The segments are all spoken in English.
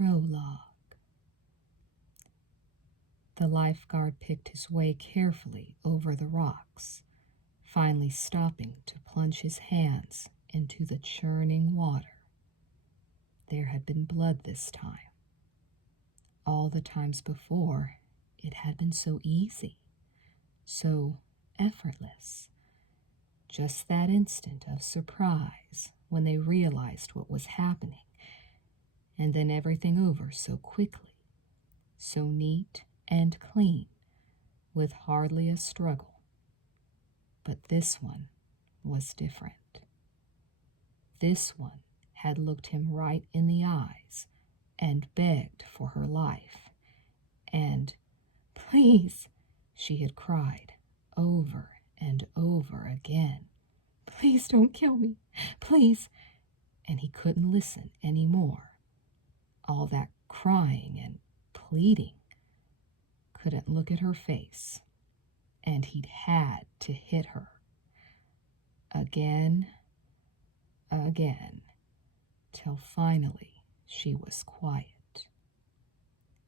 Prologue. The lifeguard picked his way carefully over the rocks, finally stopping to plunge his hands into the churning water. There had been blood this time. All the times before, it had been so easy, so effortless. Just that instant of surprise when they realized what was happening, and then everything over so quickly, so neat and clean, with hardly a struggle. But this one was different. This one had looked him right in the eyes and begged for her life. And, "Please," she had cried over and over again, "please don't kill me, please." And he couldn't listen anymore. All that crying and pleading. Couldn't look at her face, and he'd had to hit her. Again, till finally she was quiet.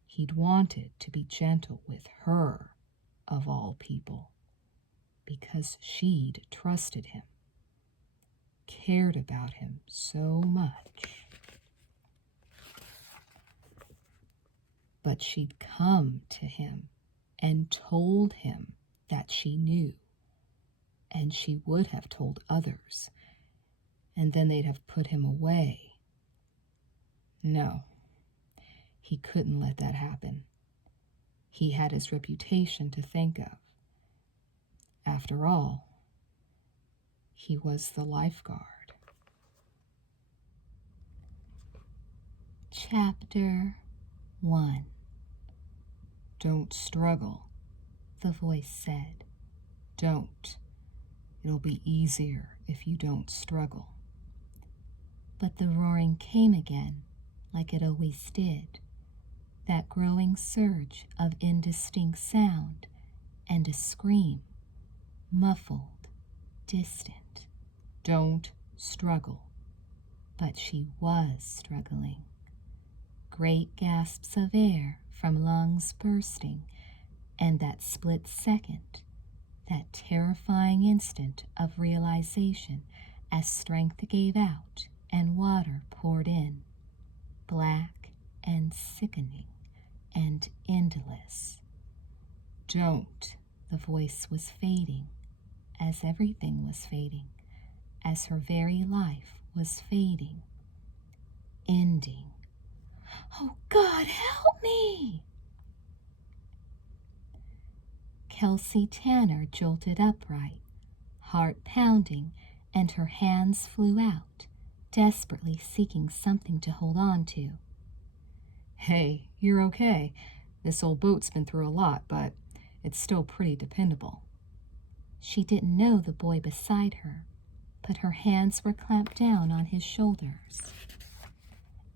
He'd wanted to be gentle with her, of all people, because she'd trusted him, cared about him so much. But she'd come to him and told him that she knew, and she would have told others, and then they'd have put him away. No, he couldn't let that happen. He had his reputation to think of. After all, he was the lifeguard. Chapter 1. "Don't struggle," the voice said. "Don't. It'll be easier if you don't struggle." But the roaring came again, like it always did, that growing surge of indistinct sound, and a scream, muffled, distant. Don't struggle. But she was struggling. Great gasps of air from lungs bursting, and that split second, that terrifying instant of realization as strength gave out and water poured in, black and sickening and endless. Don't, the voice was fading, as everything was fading, as her very life was fading, ending. "Oh, God, help me!" Kelsey Tanner jolted upright, heart pounding, and her hands flew out, desperately seeking something to hold on to. "Hey, you're okay. This old boat's been through a lot, but it's still pretty dependable." She didn't know the boy beside her, but her hands were clamped down on his shoulders,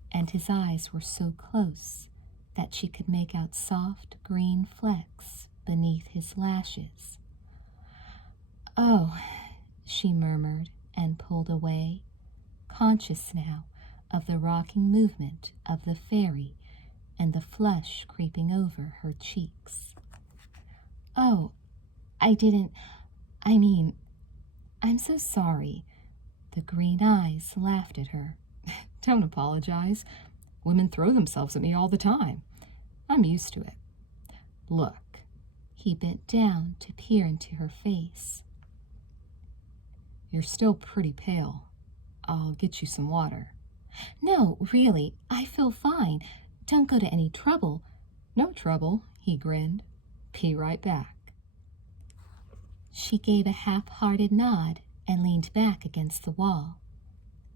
and his eyes were so close that she could make out soft green flecks beneath his lashes. "Oh," she murmured and pulled away, conscious now of the rocking movement of the ferry and the flush creeping over her cheeks. "Oh, I'm so sorry." The green eyes laughed at her. "Don't apologize. Women throw themselves at me all the time. I'm used to it. Look." He bent down to peer into her face. "You're still pretty pale. I'll get you some water." "No, really, I feel fine. Don't go to any trouble." "No trouble," he grinned. "Be right back." She gave a half-hearted nod and leaned back against the wall,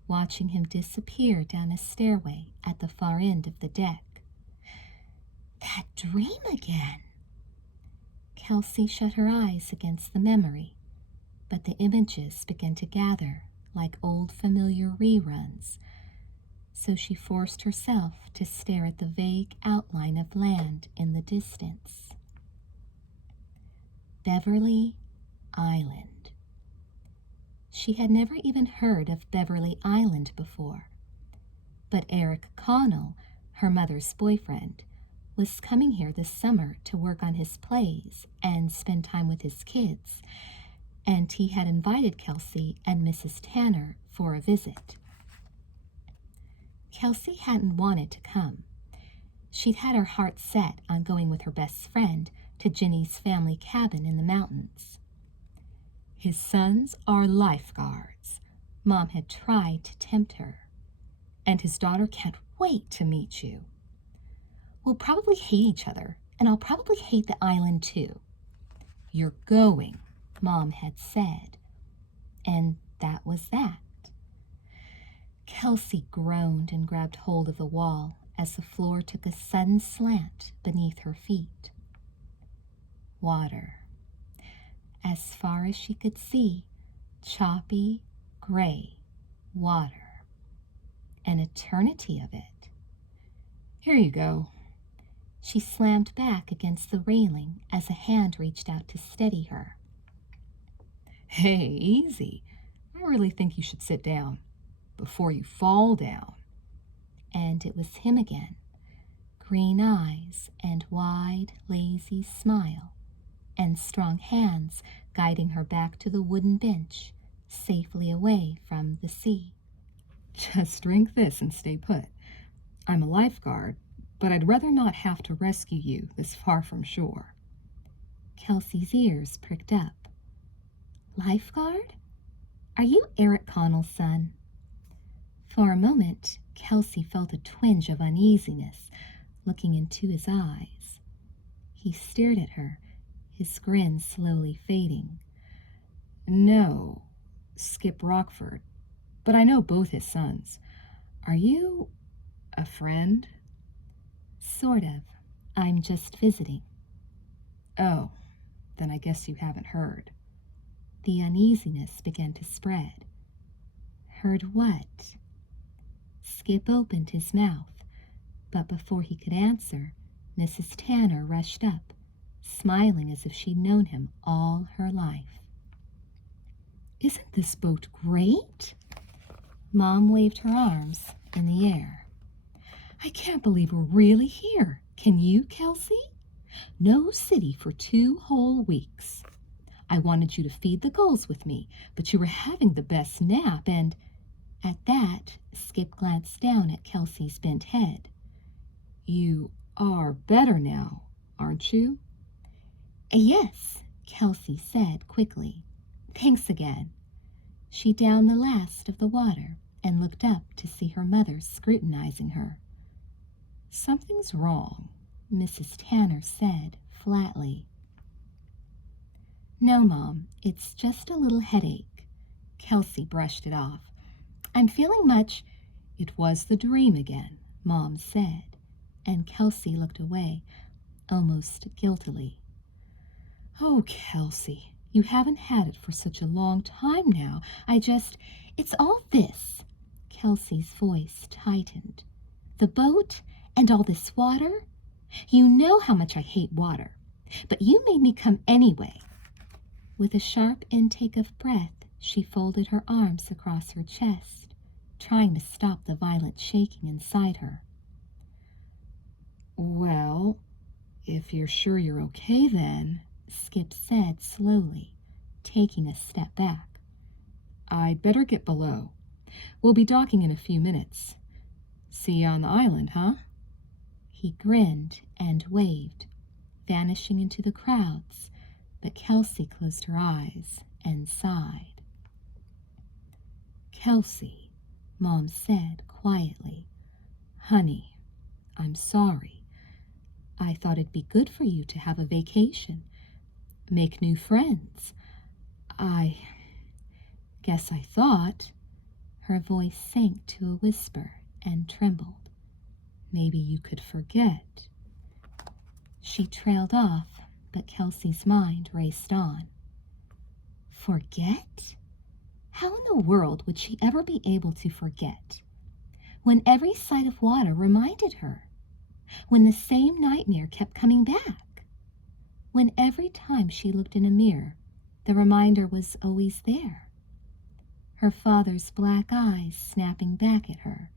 watching him disappear down a stairway at the far end of the deck. That dream again! Kelsey shut her eyes against the memory, but the images began to gather like old familiar reruns, so she forced herself to stare at the vague outline of land in the distance. Beverly Island. She had never even heard of Beverly Island before, but Eric Connell, her mother's boyfriend, was coming here this summer to work on his plays and spend time with his kids, and he had invited Kelsey and Mrs. Tanner for a visit. Kelsey hadn't wanted to come. She'd had her heart set on going with her best friend to Ginny's family cabin in the mountains. His sons are lifeguards. Mom had tried to tempt her. And his daughter can't wait to meet you. We'll probably hate each other, and I'll probably hate the island too. You're going, Mom had said. And that was that. Kelsey groaned and grabbed hold of the wall as the floor took a sudden slant beneath her feet. Water. As far as she could see, choppy, gray water. An eternity of it. Here you go. She slammed back against the railing as a hand reached out to steady her. Hey, easy. I really think you should sit down before you fall down. And it was him again. Green eyes and wide, lazy smile, and strong hands guiding her back to the wooden bench, safely away from the sea. Just drink this and stay put. I'm a lifeguard, but I'd rather not have to rescue you this far from shore. Kelsey's ears pricked up. Lifeguard? Are you Eric Connell's son? For a moment, Kelsey felt a twinge of uneasiness, looking into his eyes. He stared at her, his grin slowly fading. No, Skip Rockford, but I know both his sons. Are you a friend? Sort of. I'm just visiting. Oh, then I guess you haven't heard. The uneasiness began to spread. Heard what? Skip opened his mouth, but before he could answer, Mrs. Tanner rushed up, smiling as if she'd known him all her life. Isn't this boat great? Mom waved her arms in the air. I can't believe we're really here. Can you, Kelsey? No city for 2 whole weeks. I wanted you to feed the gulls with me, but you were having the best nap and... At that, Skip glanced down at Kelsey's bent head. You are better now, aren't you? Yes, Kelsey said quickly. Thanks again. She downed the last of the water and looked up to see her mother scrutinizing her. Something's wrong, Mrs. Tanner said flatly. No, Mom, it's just a little headache. Kelsey brushed it off. I'm feeling much... It was the dream again, Mom said, and Kelsey looked away, almost guiltily. Oh, Kelsey, you haven't had it for such a long time now. It's all this. Kelsey's voice tightened. The boat and all this water? You know how much I hate water, but you made me come anyway. With a sharp intake of breath, she folded her arms across her chest, trying to stop the violent shaking inside her. Well, if you're sure you're okay then, Skip said slowly, taking a step back. I'd better get below. We'll be docking in a few minutes. See you on the island, huh? He grinned and waved, vanishing into the crowds, but Kelsey closed her eyes and sighed. Kelsey, Mom said quietly, honey, I'm sorry. I thought it'd be good for you to have a vacation, make new friends. I guess I thought... Her voice sank to a whisper and trembled. Maybe you could forget. She trailed off, but Kelsey's mind raced on. Forget? How in the world would she ever be able to forget? When every sight of water reminded her. When the same nightmare kept coming back. When every time she looked in a mirror, the reminder was always there. Her father's black eyes snapping back at her.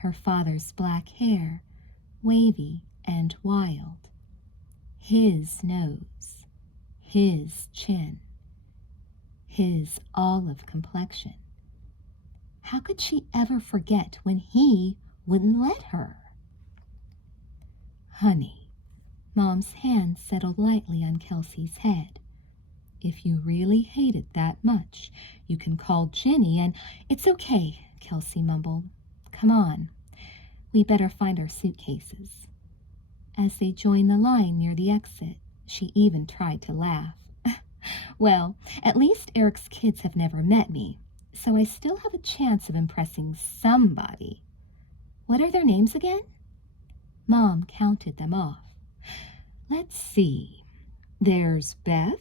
Her father's black hair, wavy and wild. His nose, his chin, his olive complexion. How could she ever forget when he wouldn't let her? Honey, Mom's hand settled lightly on Kelsey's head. If you really hate it that much, you can call Ginny and— It's okay, Kelsey mumbled. Come on. We better find our suitcases. As they joined the line near the exit, she even tried to laugh. Well, at least Eric's kids have never met me, so I still have a chance of impressing somebody. What are their names again? Mom counted them off. Let's see. There's Beth.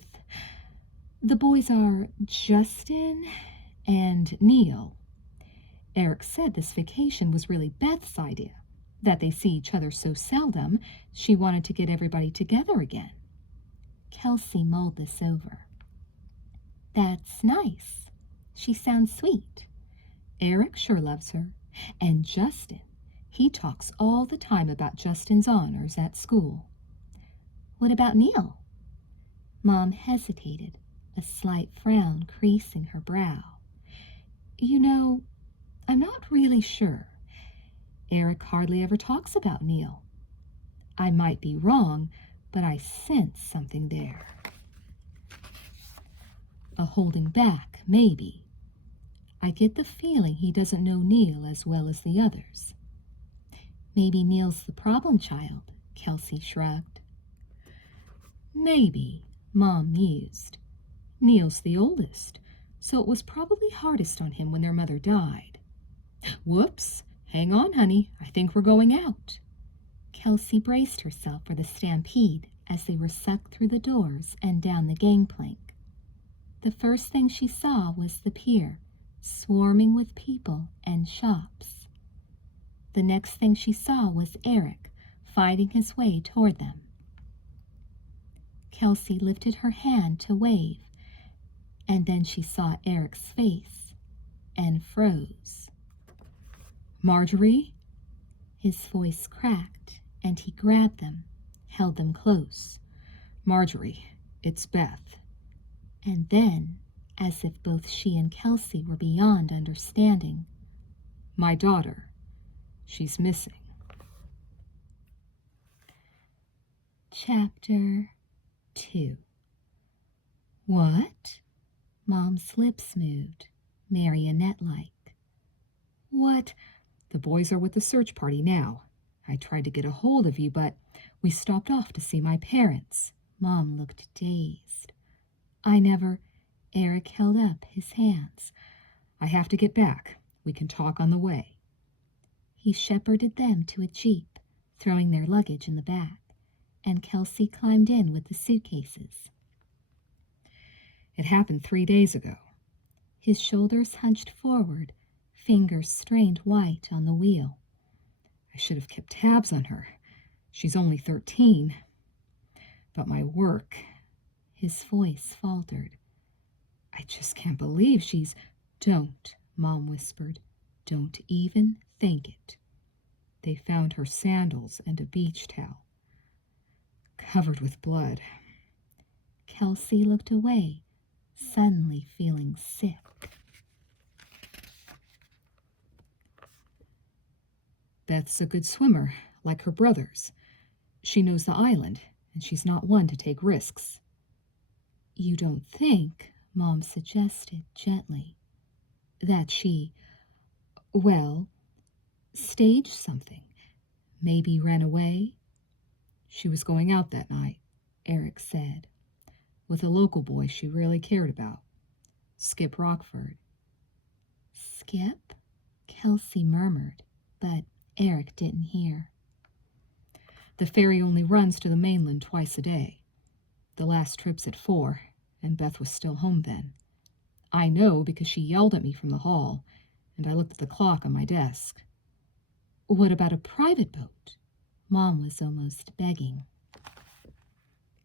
The boys are Justin and Neil. Eric said this vacation was really Beth's idea, that they see each other so seldom, she wanted to get everybody together again. Kelsey mulled this over. That's nice. She sounds sweet. Eric sure loves her. And Justin, he talks all the time about Justin's honors at school. What about Neil? Mom hesitated, a slight frown creasing her brow. You know, I'm not really sure. Eric hardly ever talks about Neil. I might be wrong, but I sense something there. A holding back, maybe. I get the feeling he doesn't know Neil as well as the others. Maybe Neil's the problem child, Kelsey shrugged. Maybe, Mom mused. Neil's the oldest, so it was probably hardest on him when their mother died. Whoops! Hang on, honey. I think we're going out. Kelsey braced herself for the stampede as they were sucked through the doors and down the gangplank. The first thing she saw was the pier, swarming with people and shops. The next thing she saw was Eric, fighting his way toward them. Kelsey lifted her hand to wave, and then she saw Eric's face and froze. Marjorie? His voice cracked, and he grabbed them, held them close. Marjorie, it's Beth. And then, as if both she and Kelsey were beyond understanding, my daughter. She's missing. Chapter 2. What? Mom's lips moved, marionette-like. What? The boys are with the search party now. I tried to get a hold of you, but we stopped off to see my parents. Mom looked dazed. I never— Eric held up his hands. I have to get back. We can talk on the way. He shepherded them to a jeep, throwing their luggage in the back, and Kelsey climbed in with the suitcases. It happened 3 days ago. His shoulders hunched forward, fingers strained white on the wheel. I should have kept tabs on her. She's only 13. But my work— His voice faltered. I just can't believe she's— Don't, Mom whispered. Don't even think it. They found her sandals and a beach towel, covered with blood. Kelsey looked away, suddenly feeling sick. Beth's a good swimmer, like her brothers. She knows the island, and she's not one to take risks. You don't think, Mom suggested gently, that she— well, staged something, maybe ran away? She was going out that night, Eric said, with a local boy she really cared about, Skip Rockford. Skip? Kelsey murmured, but Eric didn't hear. The ferry only runs to the mainland twice a day. The last trip's at 4, and Beth was still home then. I know because she yelled at me from the hall, and I looked at the clock on my desk. What about a private boat? Mom was almost begging.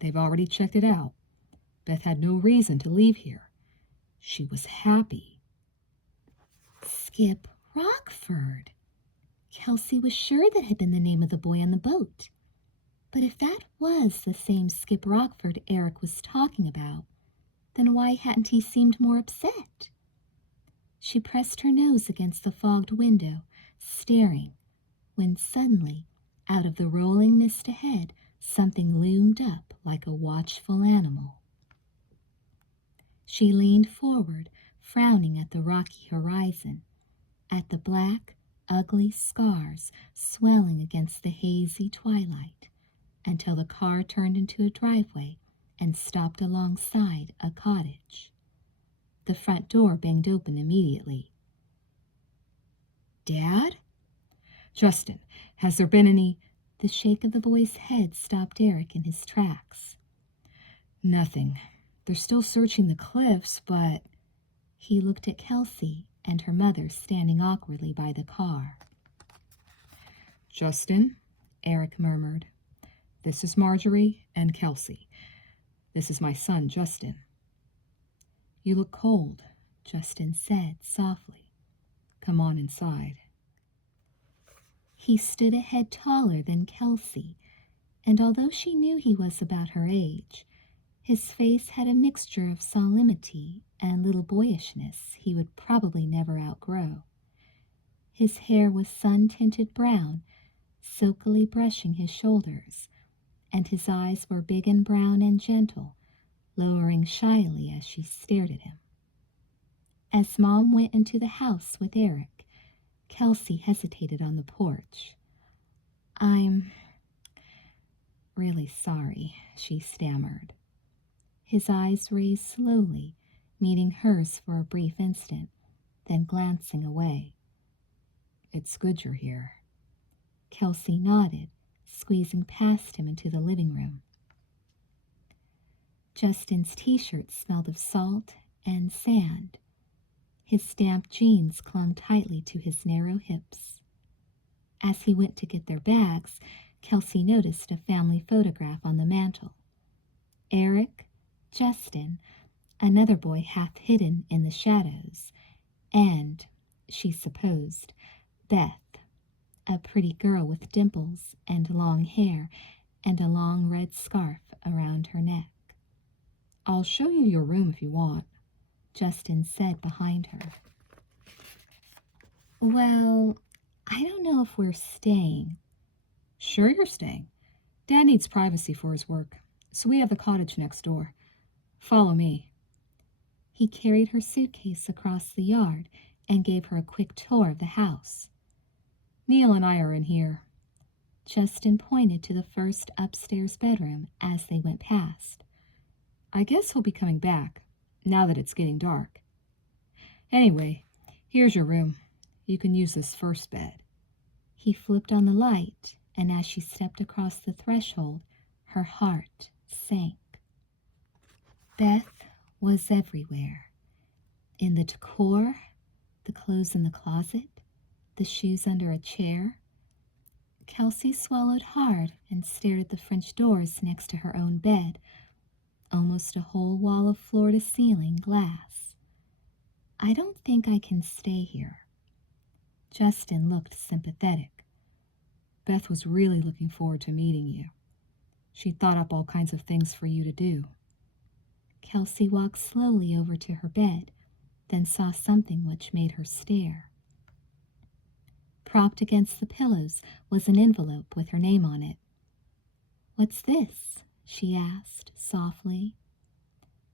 They've already checked it out. Beth had no reason to leave here. She was happy. Skip Rockford. Kelsey was sure that had been the name of the boy on the boat. But if that was the same Skip Rockford Eric was talking about, then why hadn't he seemed more upset? She pressed her nose against the fogged window, staring, when suddenly, out of the rolling mist ahead, something loomed up like a watchful animal. She leaned forward, frowning at the rocky horizon, at the black, ugly scars swelling against the hazy twilight, until the car turned into a driveway and stopped alongside a cottage. The front door banged open immediately. "Dad? Justin, has there been any—" The shake of the boy's head stopped Eric in his tracks. "Nothing. They're still searching the cliffs, but—" He looked at Kelsey and her mother standing awkwardly by the car. "Justin," Eric murmured, "this is Marjorie and Kelsey. This is my son, Justin." "You look cold," Justin said softly. "Come on inside." He stood a head taller than Kelsey, and although she knew he was about her age, his face had a mixture of solemnity and little boyishness he would probably never outgrow. His hair was sun-tinted brown, silkily brushing his shoulders, and his eyes were big and brown and gentle, lowering shyly as she stared at him. As Mom went into the house with Eric, Kelsey hesitated on the porch. "I'm really sorry," she stammered. His eyes raised slowly, meeting hers for a brief instant, then glancing away. "It's good you're here." Kelsey nodded, squeezing past him into the living room. Justin's t-shirt smelled of salt and sand. His stamped jeans clung tightly to his narrow hips. As he went to get their bags, Kelsey noticed a family photograph on the mantel. Eric, Justin, another boy half hidden in the shadows, and, she supposed, Beth, a pretty girl with dimples and long hair and a long red scarf around her neck. "I'll show you your room if you want," Justin said behind her. "Well, I don't know if we're staying." "Sure you're staying. Dad needs privacy for his work, so we have the cottage next door. Follow me." He carried her suitcase across the yard and gave her a quick tour of the house. "Neil and I are in here." Justin pointed to the first upstairs bedroom as they went past. "I guess he'll be coming back, now that it's getting dark. Anyway, here's your room. You can use this first bed." He flipped on the light, and as she stepped across the threshold, her heart sank. Beth was everywhere. In the decor, the clothes in the closet, the shoes under a chair. Kelsey swallowed hard and stared at the French doors next to her own bed, almost a whole wall of floor-to-ceiling glass. "I don't think I can stay here." Justin looked sympathetic. "Beth was really looking forward to meeting you. She thought up all kinds of things for you to do." Kelsey walked slowly over to her bed, then saw something which made her stare. Propped against the pillows was an envelope with her name on it. "What's this?" she asked softly.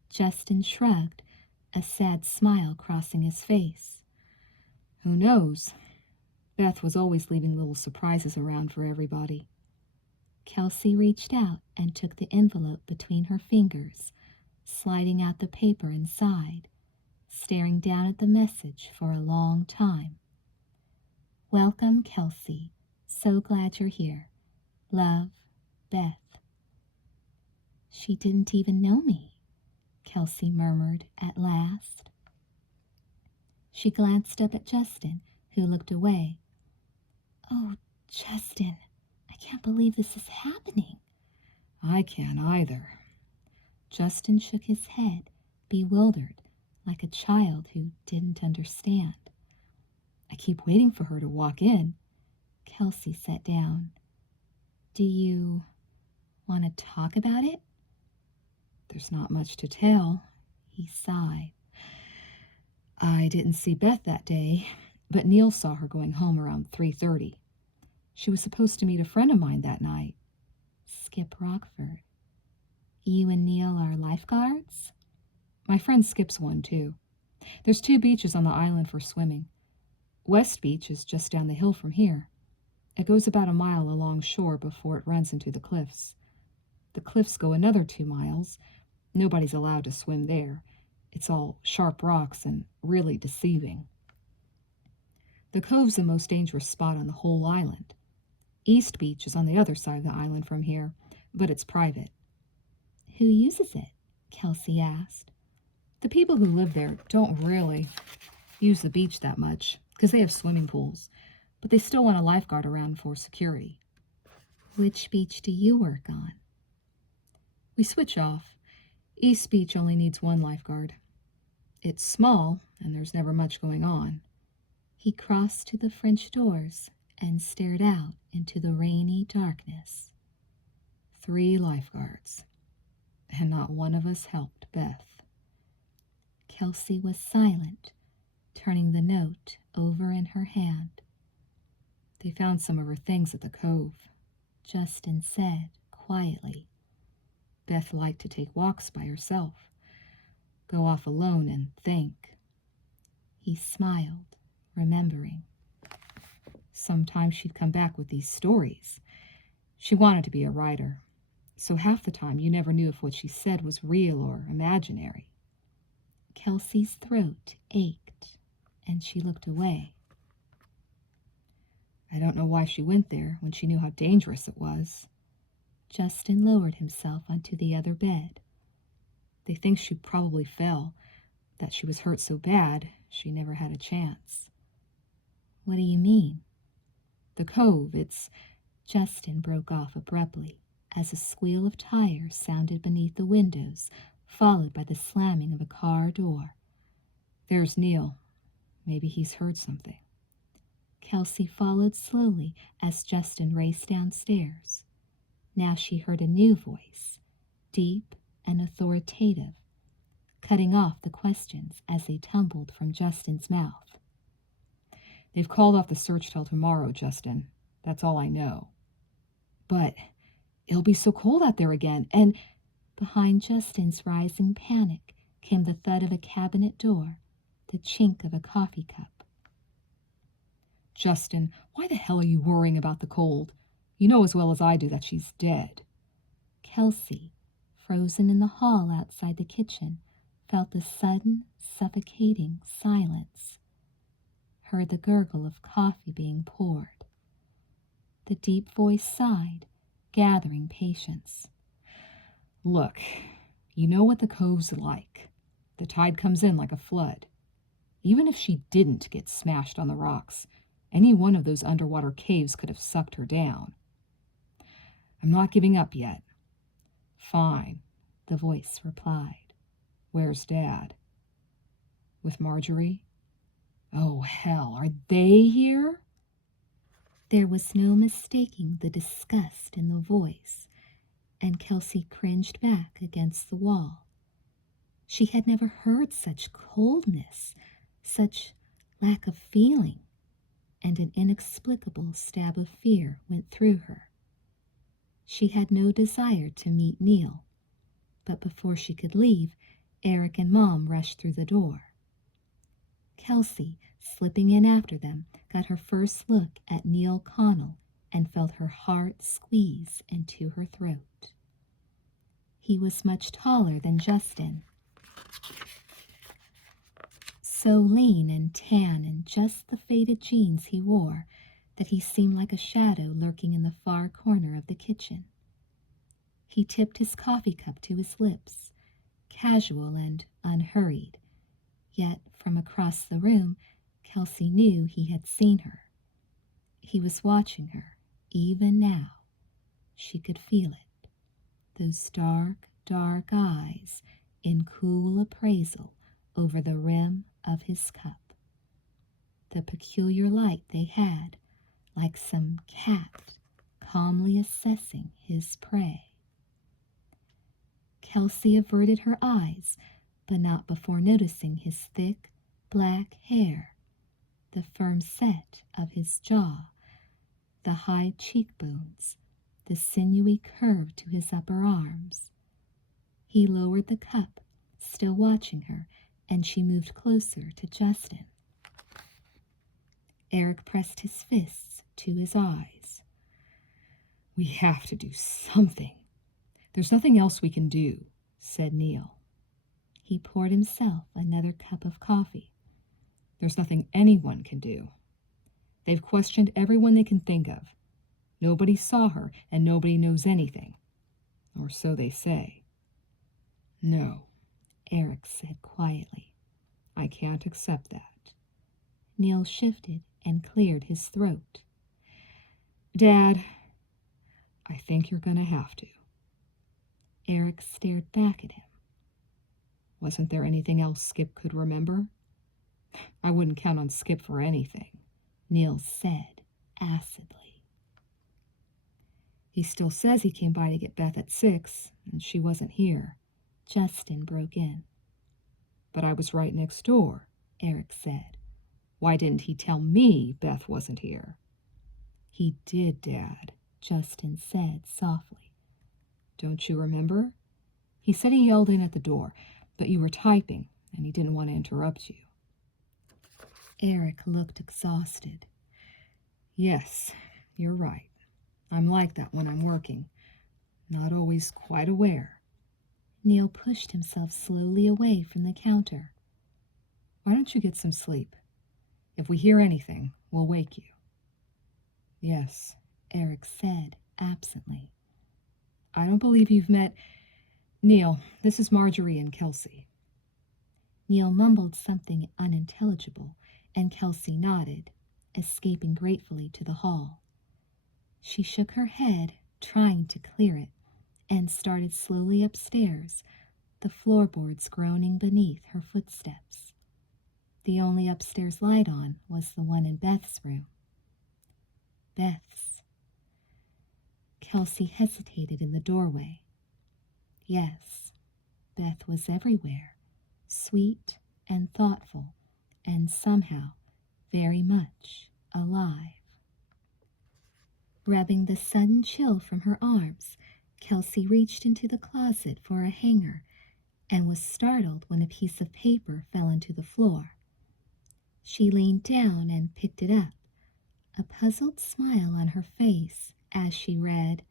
Justin shrugged, a sad smile crossing his face. "Who knows? Beth was always leaving little surprises around for everybody." Kelsey reached out and took the envelope between her fingers, sliding out the paper inside, staring down at the message for a long time. "Welcome, Kelsey. So glad you're here. Love, Beth." "She didn't even know me," Kelsey murmured at last. She glanced up at Justin, who looked away. "Oh, Justin, I can't believe this is happening." "I can't either." Justin shook his head, bewildered, like a child who didn't understand. "I keep waiting for her to walk in. Kelsey sat down. Do you want to talk about it? There's not much to tell, he sighed. I didn't see Beth that day, but Neil saw her going home around 3:30. She was supposed to meet a friend of mine that night. Skip Rockford. You and Neil are lifeguards? My friend Skip's one, too. There's 2 beaches on the island for swimming. West Beach is just down the hill from here. It goes about a mile along shore before it runs into the cliffs. The cliffs go another 2 miles. Nobody's allowed to swim there. It's all sharp rocks and really deceiving. The cove's the most dangerous spot on the whole island. East Beach is on the other side of the island from here, but it's private. Who uses it? Kelsey asked. The people who live there don't really use the beach that much because they have swimming pools, but they still want a lifeguard around for security. Which beach do you work on? We switch off. East Beach only needs 1 lifeguard. It's small, and there's never much going on. He crossed to the French doors and stared out into the rainy darkness. 3 lifeguards, and not one of us helped Beth. Kelsey was silent, turning the note over in her hand. They found some of her things at the cove, Justin said quietly. Beth liked to take walks by herself, go off alone and think. He smiled, remembering. Sometimes she'd come back with these stories. She wanted to be a writer, so half the time you never knew if what she said was real or imaginary. Kelsey's throat ached, and she looked away. I don't know why she went there when she knew how dangerous it was. Justin lowered himself onto the other bed. They think she probably fell, that she was hurt so bad she never had a chance. What do you mean? The cove, it's... Justin broke off abruptly as a squeal of tires sounded beneath the windows, followed by the slamming of a car door. There's Neil. Maybe he's heard something. Kelsey followed slowly as Justin raced downstairs. Now she heard a new voice, deep and authoritative, cutting off the questions as they tumbled from Justin's mouth. They've called off the search till tomorrow, Justin. That's all I know. But it'll be so cold out there again, and... Behind Justin's rising panic came the thud of a cabinet door, the chink of a coffee cup. Justin, why the hell are you worrying about the cold? You know as well as I do that she's dead. Kelsey, frozen in the hall outside the kitchen, felt the sudden, suffocating silence. Heard the gurgle of coffee being poured. The deep voice sighed, gathering patience. Look, you know what the cove's like. The tide comes in like a flood. Even if she didn't get smashed on the rocks, any one of those underwater caves could have sucked her down. I'm not giving up yet. Fine, the voice replied. Where's Dad? With Marjorie? Oh, hell, are they here? There was no mistaking the disgust in the voice, and Kelsey cringed back against the wall. She had never heard such coldness, such lack of feeling, and an inexplicable stab of fear went through her. She had no desire to meet Neil, but before she could leave, Eric and Mom rushed through the door. Kelsey, slipping in after them, got her first look at Neil Connell and felt her heart squeeze into her throat. He was much taller than Justin, so lean and tan in just the faded jeans he wore that he seemed like a shadow lurking in the far corner of the kitchen. He tipped his coffee cup to his lips, casual and unhurried, yet from across the room, Kelsey knew he had seen her. He was watching her, even now. She could feel it. Those dark, dark eyes in cool appraisal over the rim of his cup. The peculiar light they had, like some cat calmly assessing his prey. Kelsey averted her eyes, but not before noticing his thick, black hair, the firm set of his jaw, the high cheekbones, the sinewy curve to his upper arms. He lowered the cup, still watching her, and she moved closer to Justin. Eric pressed his fists to his eyes. "We have to do something. There's nothing else we can do," said Neil. He poured himself another cup of coffee. "There's nothing anyone can do. They've questioned everyone they can think of. Nobody saw her, and nobody knows anything. Or so they say." "No," Eric said quietly. "I can't accept that." Neil shifted and cleared his throat. "Dad, I think you're going to have to." Eric stared back at him. "Wasn't there anything else Skip could remember?" "I wouldn't count on Skip for anything," Neil said acidly. "He still says he came by to get Beth at 6, and she wasn't here," Justin broke in. "But I was right next door," Eric said. "Why didn't he tell me Beth wasn't here?" "He did, Dad," Justin said softly. "Don't you remember? He said he yelled in at the door, but you were typing, and he didn't want to interrupt you." Eric looked exhausted. "Yes, you're right. I'm like that when I'm working. Not always quite aware." Neil pushed himself slowly away from the counter. "Why don't you get some sleep? If we hear anything, we'll wake you." "Yes," Eric said absently. "I don't believe you've met... Neil, this is Marjorie and Kelsey." Neil mumbled something unintelligible, and Kelsey nodded, escaping gratefully to the hall. She shook her head, trying to clear it, and started slowly upstairs, the floorboards groaning beneath her footsteps. The only upstairs light on was the one in Beth's room. Beth's. Kelsey hesitated in the doorway. Yes, Beth was everywhere, sweet and thoughtful, and somehow very much alive. Rubbing the sudden chill from her arms, Kelsey reached into the closet for a hanger and was startled when a piece of paper fell into the floor. She leaned down and picked it up, a puzzled smile on her face as she read,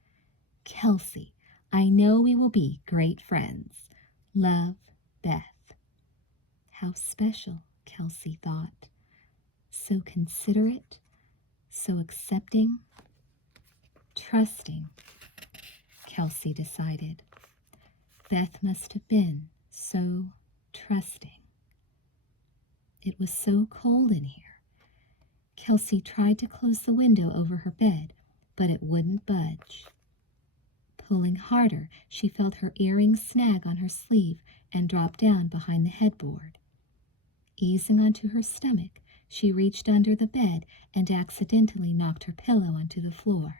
"Kelsey, I know we will be great friends. Love, Beth." How special, Kelsey thought. So considerate, so accepting, trusting, Kelsey decided. Beth must have been so trusting. It was so cold in here. Kelsey tried to close the window over her bed, but it wouldn't budge. Pulling harder, she felt her earring snag on her sleeve and drop down behind the headboard. Easing onto her stomach, she reached under the bed and accidentally knocked her pillow onto the floor.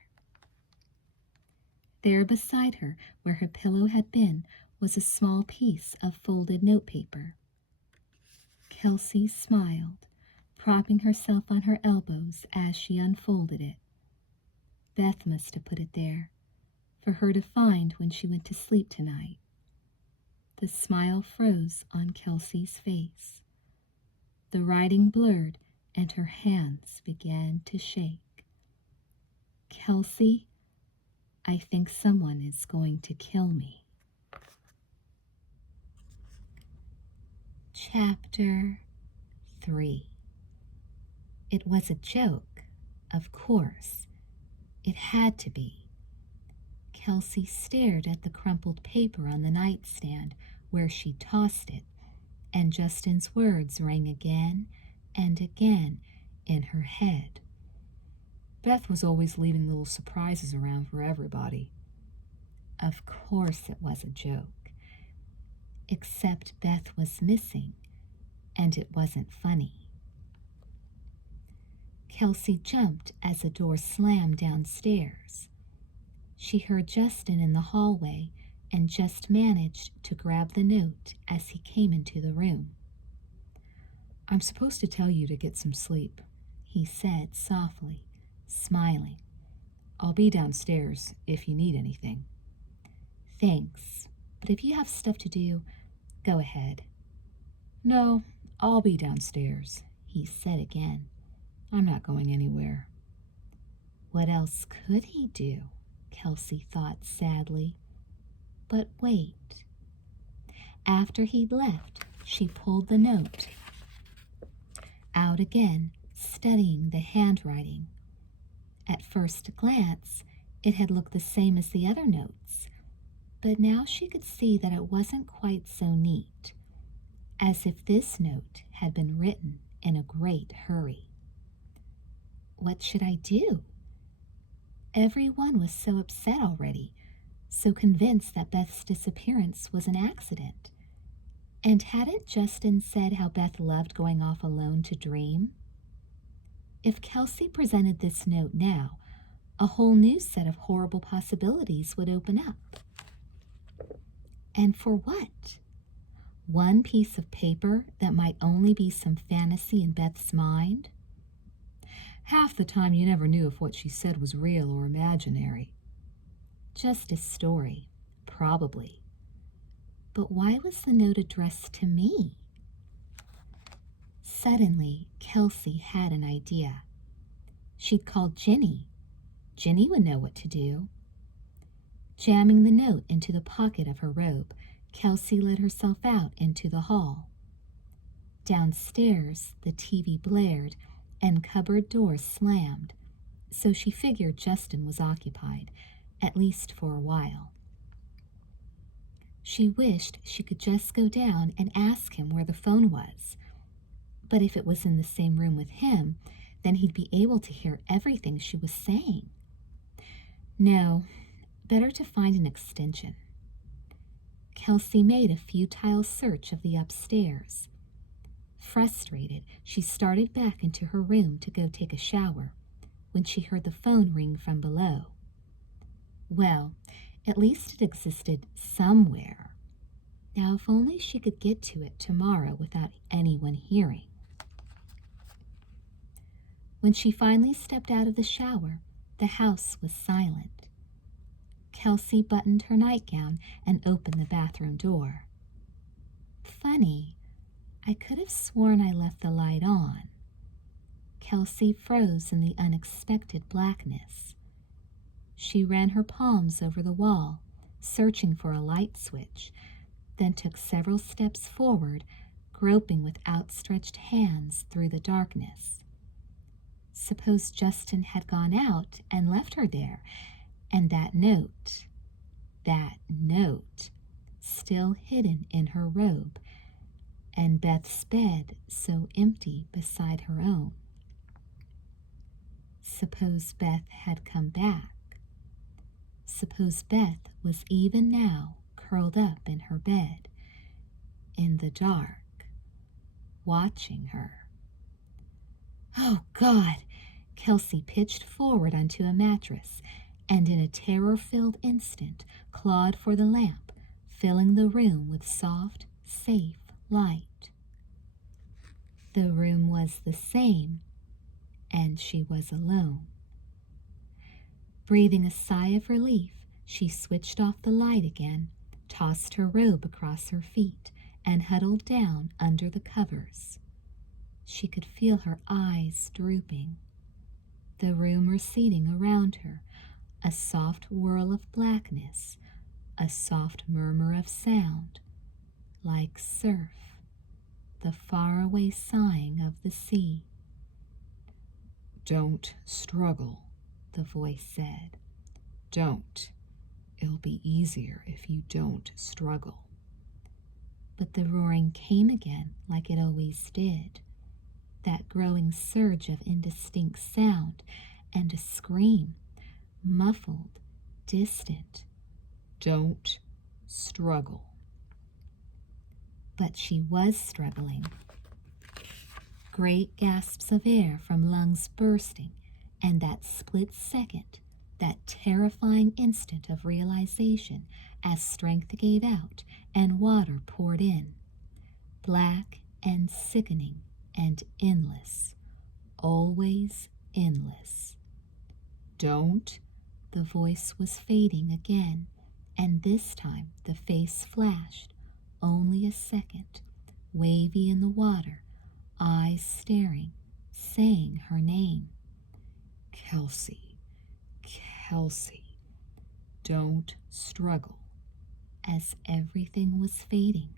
There beside her, where her pillow had been, was a small piece of folded notepaper. Kelsey smiled, propping herself on her elbows as she unfolded it. Beth must have put it there, for her to find when she went to sleep tonight. The smile froze on Kelsey's face. The writing blurred, and her hands began to shake. "Kelsey, I think someone is going to kill me." Chapter 3. It was a joke, of course. It had to be. Kelsey stared at the crumpled paper on the nightstand where she tossed it, and Justin's words rang again and again in her head. Beth was always leaving little surprises around for everybody. Of course it was a joke. Except Beth was missing, and it wasn't funny. Kelsey jumped as a door slammed downstairs. She heard Justin in the hallway and just managed to grab the note as he came into the room. "I'm supposed to tell you to get some sleep," he said softly, smiling. "I'll be downstairs if you need anything." "Thanks, but if you have stuff to do, go ahead." "No, I'll be downstairs," he said again. "I'm not going anywhere." What else could he do? Kelsey thought sadly. But wait. After he'd left, she pulled the note out again, studying the handwriting. At first glance, it had looked the same as the other notes, but now she could see that it wasn't quite so neat, as if this note had been written in a great hurry. What should I do? Everyone was so upset already, so convinced that Beth's disappearance was an accident. And hadn't Justin said how Beth loved going off alone to dream? If Kelsey presented this note now, a whole new set of horrible possibilities would open up. And for what? One piece of paper that might only be some fantasy in Beth's mind? Half the time you never knew if what she said was real or imaginary. Just a story, probably. But why was the note addressed to me? Suddenly, Kelsey had an idea. She'd called Ginny. Ginny would know what to do. Jamming the note into the pocket of her robe, Kelsey let herself out into the hall. Downstairs, the TV blared and cupboard doors slammed, so she figured Justin was occupied, at least for a while. She wished she could just go down and ask him where the phone was. But if it was in the same room with him, then he'd be able to hear everything she was saying. No, better to find an extension. Kelsey made a futile search of the upstairs. Frustrated, she started back into her room to go take a shower when she heard the phone ring from below. Well, at least it existed somewhere. Now, if only she could get to it tomorrow without anyone hearing. When she finally stepped out of the shower, the house was silent. Kelsey buttoned her nightgown and opened the bathroom door. Funny, I could have sworn I left the light on. Kelsey froze in the unexpected blackness. She ran her palms over the wall, searching for a light switch, then took several steps forward, groping with outstretched hands through the darkness. Suppose Justin had gone out and left her there, and that note, still hidden in her robe, and Beth's bed so empty beside her own. Suppose Beth had come back. Suppose Beth was even now curled up in her bed, in the dark, watching her. Oh, God! Kelsey pitched forward onto a mattress, and in a terror-filled instant clawed for the lamp, filling the room with soft, safe light. The room was the same, and she was alone. Breathing a sigh of relief, she switched off the light again, tossed her robe across her feet, and huddled down under the covers. She could feel her eyes drooping. The room receding around her, a soft whirl of blackness, a soft murmur of sound, like surf, the faraway sighing of the sea. "Don't struggle," the voice said. "Don't. It'll be easier if you don't struggle." But the roaring came again like it always did. That growing surge of indistinct sound, and a scream, muffled, distant. "Don't struggle." But she was struggling. Great gasps of air from lungs bursting, and that split second, that terrifying instant of realization as strength gave out and water poured in. Black and sickening and endless, always endless. Don't. The voice was fading again, and this time the face flashed, only a second, wavy in the water, eyes staring, saying her name. Kelsey, Kelsey, don't struggle. As everything was fading,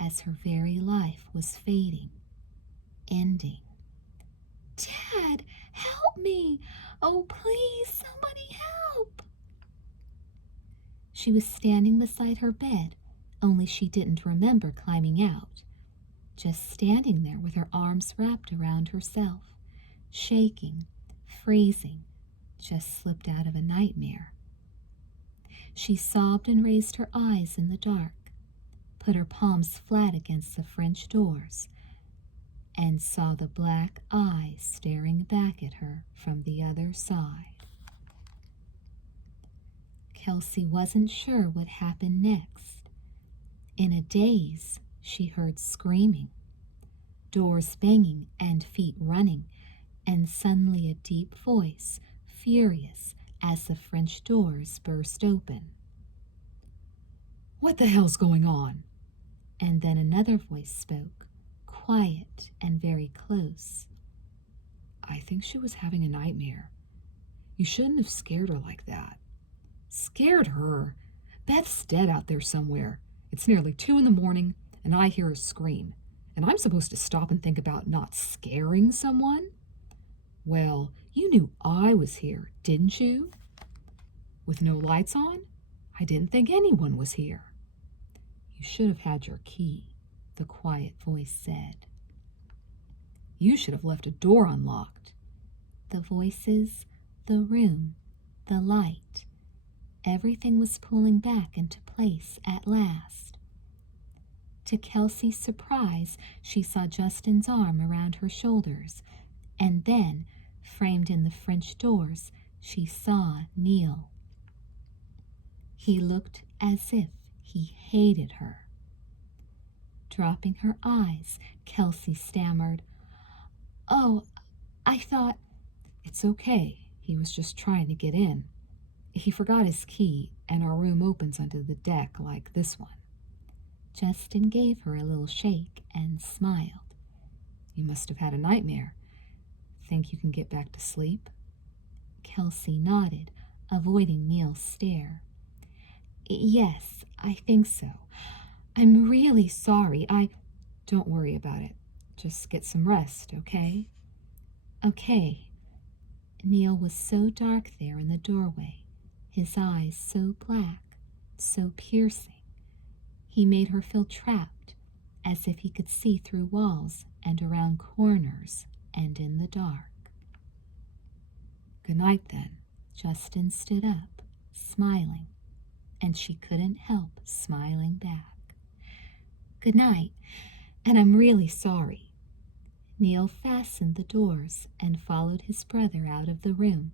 as her very life was fading, ending. Dad, help me! Oh, please, somebody help! She was standing beside her bed, only she didn't remember climbing out. Just standing there with her arms wrapped around herself, shaking, freezing, just slipped out of a nightmare. She sobbed and raised her eyes in the dark, put her palms flat against the French doors, and saw the black eyes staring back at her from the other side. Kelsey wasn't sure what happened next. In a daze, she heard screaming, doors banging and feet running, and suddenly a deep voice, furious as the French doors burst open. What the hell's going on? And then another voice spoke, quiet and very close. I think she was having a nightmare. You shouldn't have scared her like that. Scared her? Beth's dead out there somewhere. It's nearly 2 a.m, and I hear her scream. And I'm supposed to stop and think about not scaring someone? Well, you knew I was here, didn't you? With no lights on? I didn't think anyone was here. You should have had your key, the quiet voice said. You should have left a door unlocked. The voices, the room, the light, everything was pulling back into place at last. To Kelsey's surprise, she saw Justin's arm around her shoulders, and then, framed in the French doors, she saw Neil. He looked as if he hated her. Dropping her eyes, Kelsey stammered, "Oh, I thought—" It's okay. He was just trying to get in. He forgot his key, and our room opens onto the deck like this one. Justin gave her a little shake and smiled. You must have had a nightmare. Think you can get back to sleep? Kelsey nodded, avoiding Neil's stare. Yes, I think so. I'm really sorry. Don't worry about it. Just get some rest, okay? Okay. Neil was so dark there in the doorway, his eyes so black, so piercing. He made her feel trapped, as if he could see through walls and around corners and in the dark. Good night, then. Justin stood up, smiling, and she couldn't help smiling back. Good night, and I'm really sorry. Neil fastened the doors and followed his brother out of the room.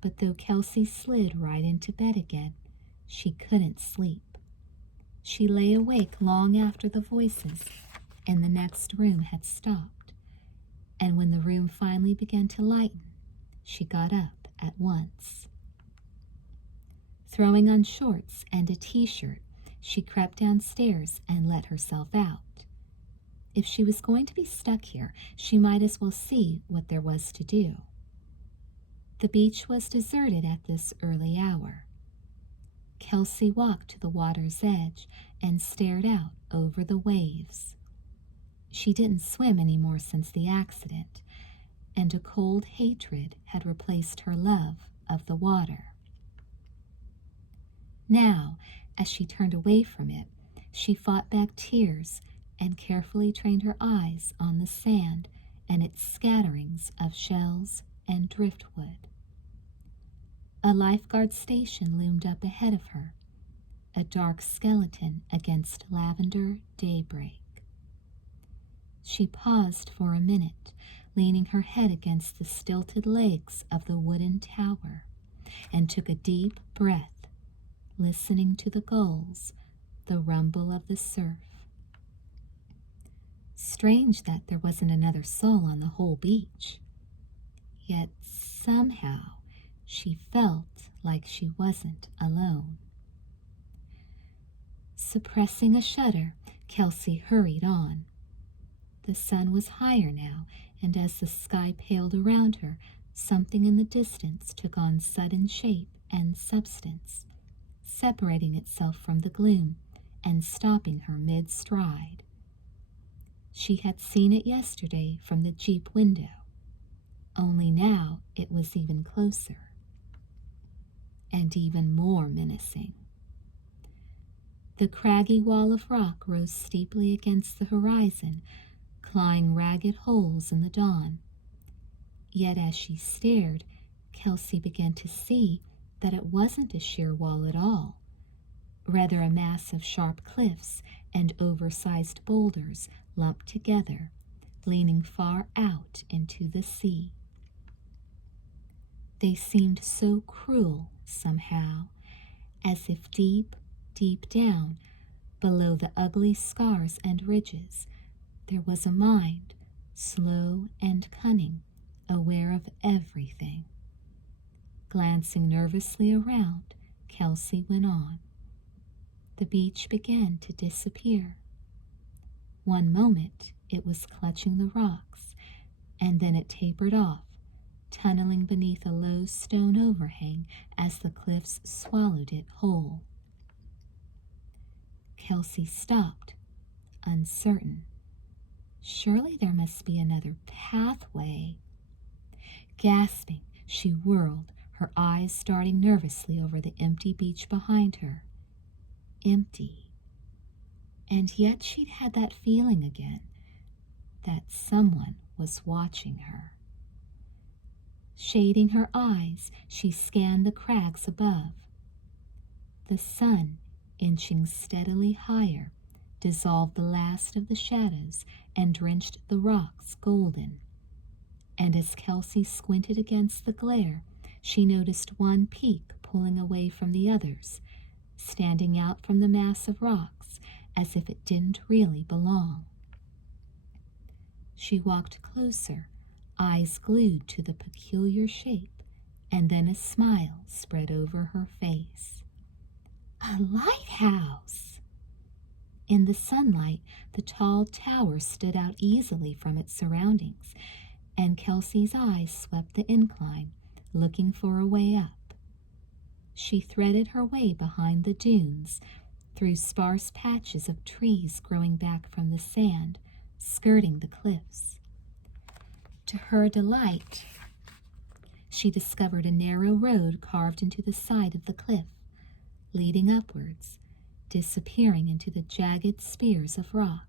But though Kelsey slid right into bed again, she couldn't sleep. She lay awake long after the voices in the next room had stopped, and when the room finally began to lighten, she got up at once. Throwing on shorts and a t-shirt, she crept downstairs and let herself out. If she was going to be stuck here, she might as well see what there was to do. The beach was deserted at this early hour. Kelsey walked to the water's edge and stared out over the waves. She didn't swim anymore since the accident, and a cold hatred had replaced her love of the water. Now, as she turned away from it, she fought back tears and carefully trained her eyes on the sand and its scatterings of shells and driftwood. A lifeguard station loomed up ahead of her, a dark skeleton against lavender daybreak. She paused for a minute, leaning her head against the stilted legs of the wooden tower, and took a deep breath, listening to the gulls, the rumble of the surf. Strange that there wasn't another soul on the whole beach. Yet somehow she felt like she wasn't alone. Suppressing a shudder, Kelsey hurried on. The sun was higher now, and as the sky paled around her, something in the distance took on sudden shape and substance, separating itself from the gloom and stopping her mid-stride. She had seen it yesterday from the Jeep window, only now it was even closer and even more menacing. The craggy wall of rock rose steeply against the horizon, clawing ragged holes in the dawn. Yet as she stared, Kelsey began to see that it wasn't a sheer wall at all, rather a mass of sharp cliffs and oversized boulders lumped together, leaning far out into the sea. They seemed so cruel somehow, as if deep, deep down, below the ugly scars and ridges, there was a mind, slow and cunning, aware of everything. Glancing nervously around, Kelsey went on. The beach began to disappear. One moment it was clutching the rocks, and then it tapered off, tunneling beneath a low stone overhang as the cliffs swallowed it whole. Kelsey stopped, uncertain. Surely there must be another pathway. Gasping, she whirled, her eyes darting nervously over the empty beach behind her. Empty. And yet she'd had that feeling again, that someone was watching her. Shading her eyes, she scanned the crags above. The sun, inching steadily higher, dissolved the last of the shadows and drenched the rocks golden. And as Kelsey squinted against the glare, she noticed one peak pulling away from the others, standing out from the mass of rocks as if it didn't really belong. She walked closer, eyes glued to the peculiar shape, and then a smile spread over her face. A lighthouse! In the sunlight, the tall tower stood out easily from its surroundings, and Kelsey's eyes swept the incline, looking for a way up. She threaded her way behind the dunes, through sparse patches of trees growing back from the sand, skirting the cliffs. To her delight, she discovered a narrow road carved into the side of the cliff, leading upwards, disappearing into the jagged spears of rock.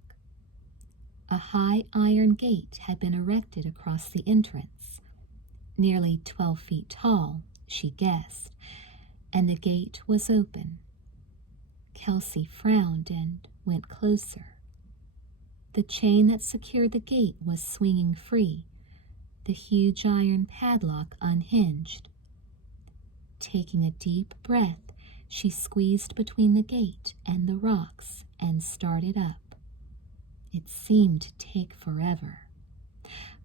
A high iron gate had been erected across the entrance, nearly 12 feet tall, she guessed, and the gate was open. Kelsey frowned and went closer. The chain that secured the gate was swinging free, the huge iron padlock unhinged. Taking a deep breath, she squeezed between the gate and the rocks and started up. It seemed to take forever.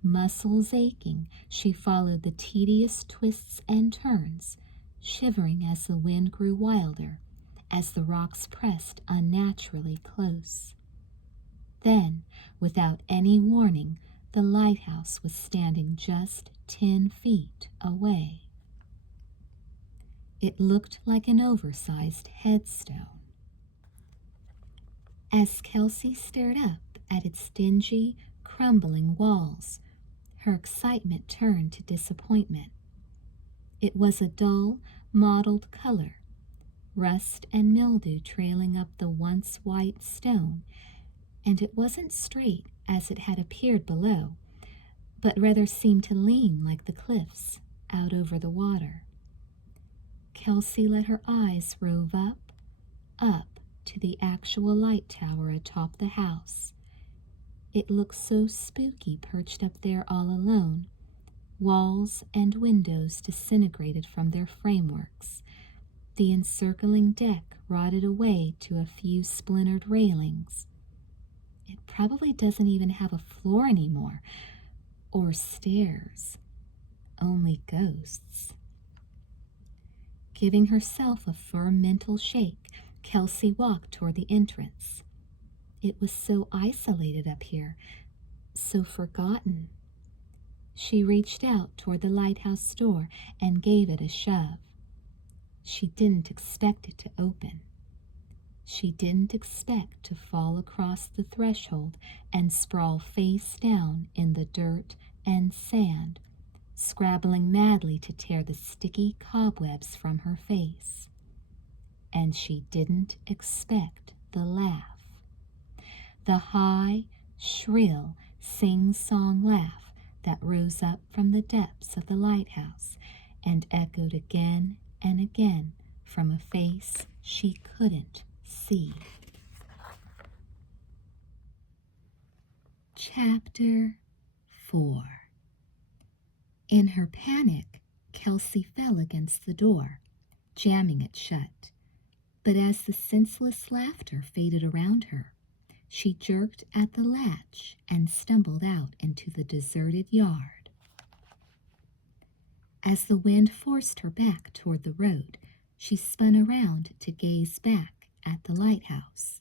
Muscles aching, she followed the tedious twists and turns, shivering as the wind grew wilder, as the rocks pressed unnaturally close. Then, without any warning, the lighthouse was standing just 10 feet away. It looked like an oversized headstone. As Kelsey stared up at its dingy, crumbling walls, her excitement turned to disappointment. It was a dull, mottled color, rust and mildew trailing up the once white stone, and it wasn't straight as it had appeared below, but rather seemed to lean like the cliffs out over the water. Kelsey let her eyes rove up to the actual light tower atop the house. It looked so spooky perched up there all alone. Walls and windows disintegrated from their frameworks. The encircling deck rotted away to a few splintered railings. It probably doesn't even have a floor anymore, or stairs. Only ghosts. Giving herself a firm mental shake, Kelsey walked toward the entrance. It was so isolated up here, so forgotten. She reached out toward the lighthouse door and gave it a shove. She didn't expect it to open. She didn't expect to fall across the threshold and sprawl face down in the dirt and sand, scrabbling madly to tear the sticky cobwebs from her face. And she didn't expect the laugh. The high, shrill, sing-song laugh that rose up from the depths of the lighthouse and echoed again and again from a face she couldn't see. Chapter 4. In her panic, Kelsey fell against the door, jamming it shut. But as the senseless laughter faded around her, she jerked at the latch and stumbled out into the deserted yard. As the wind forced her back toward the road, she spun around to gaze back at the lighthouse.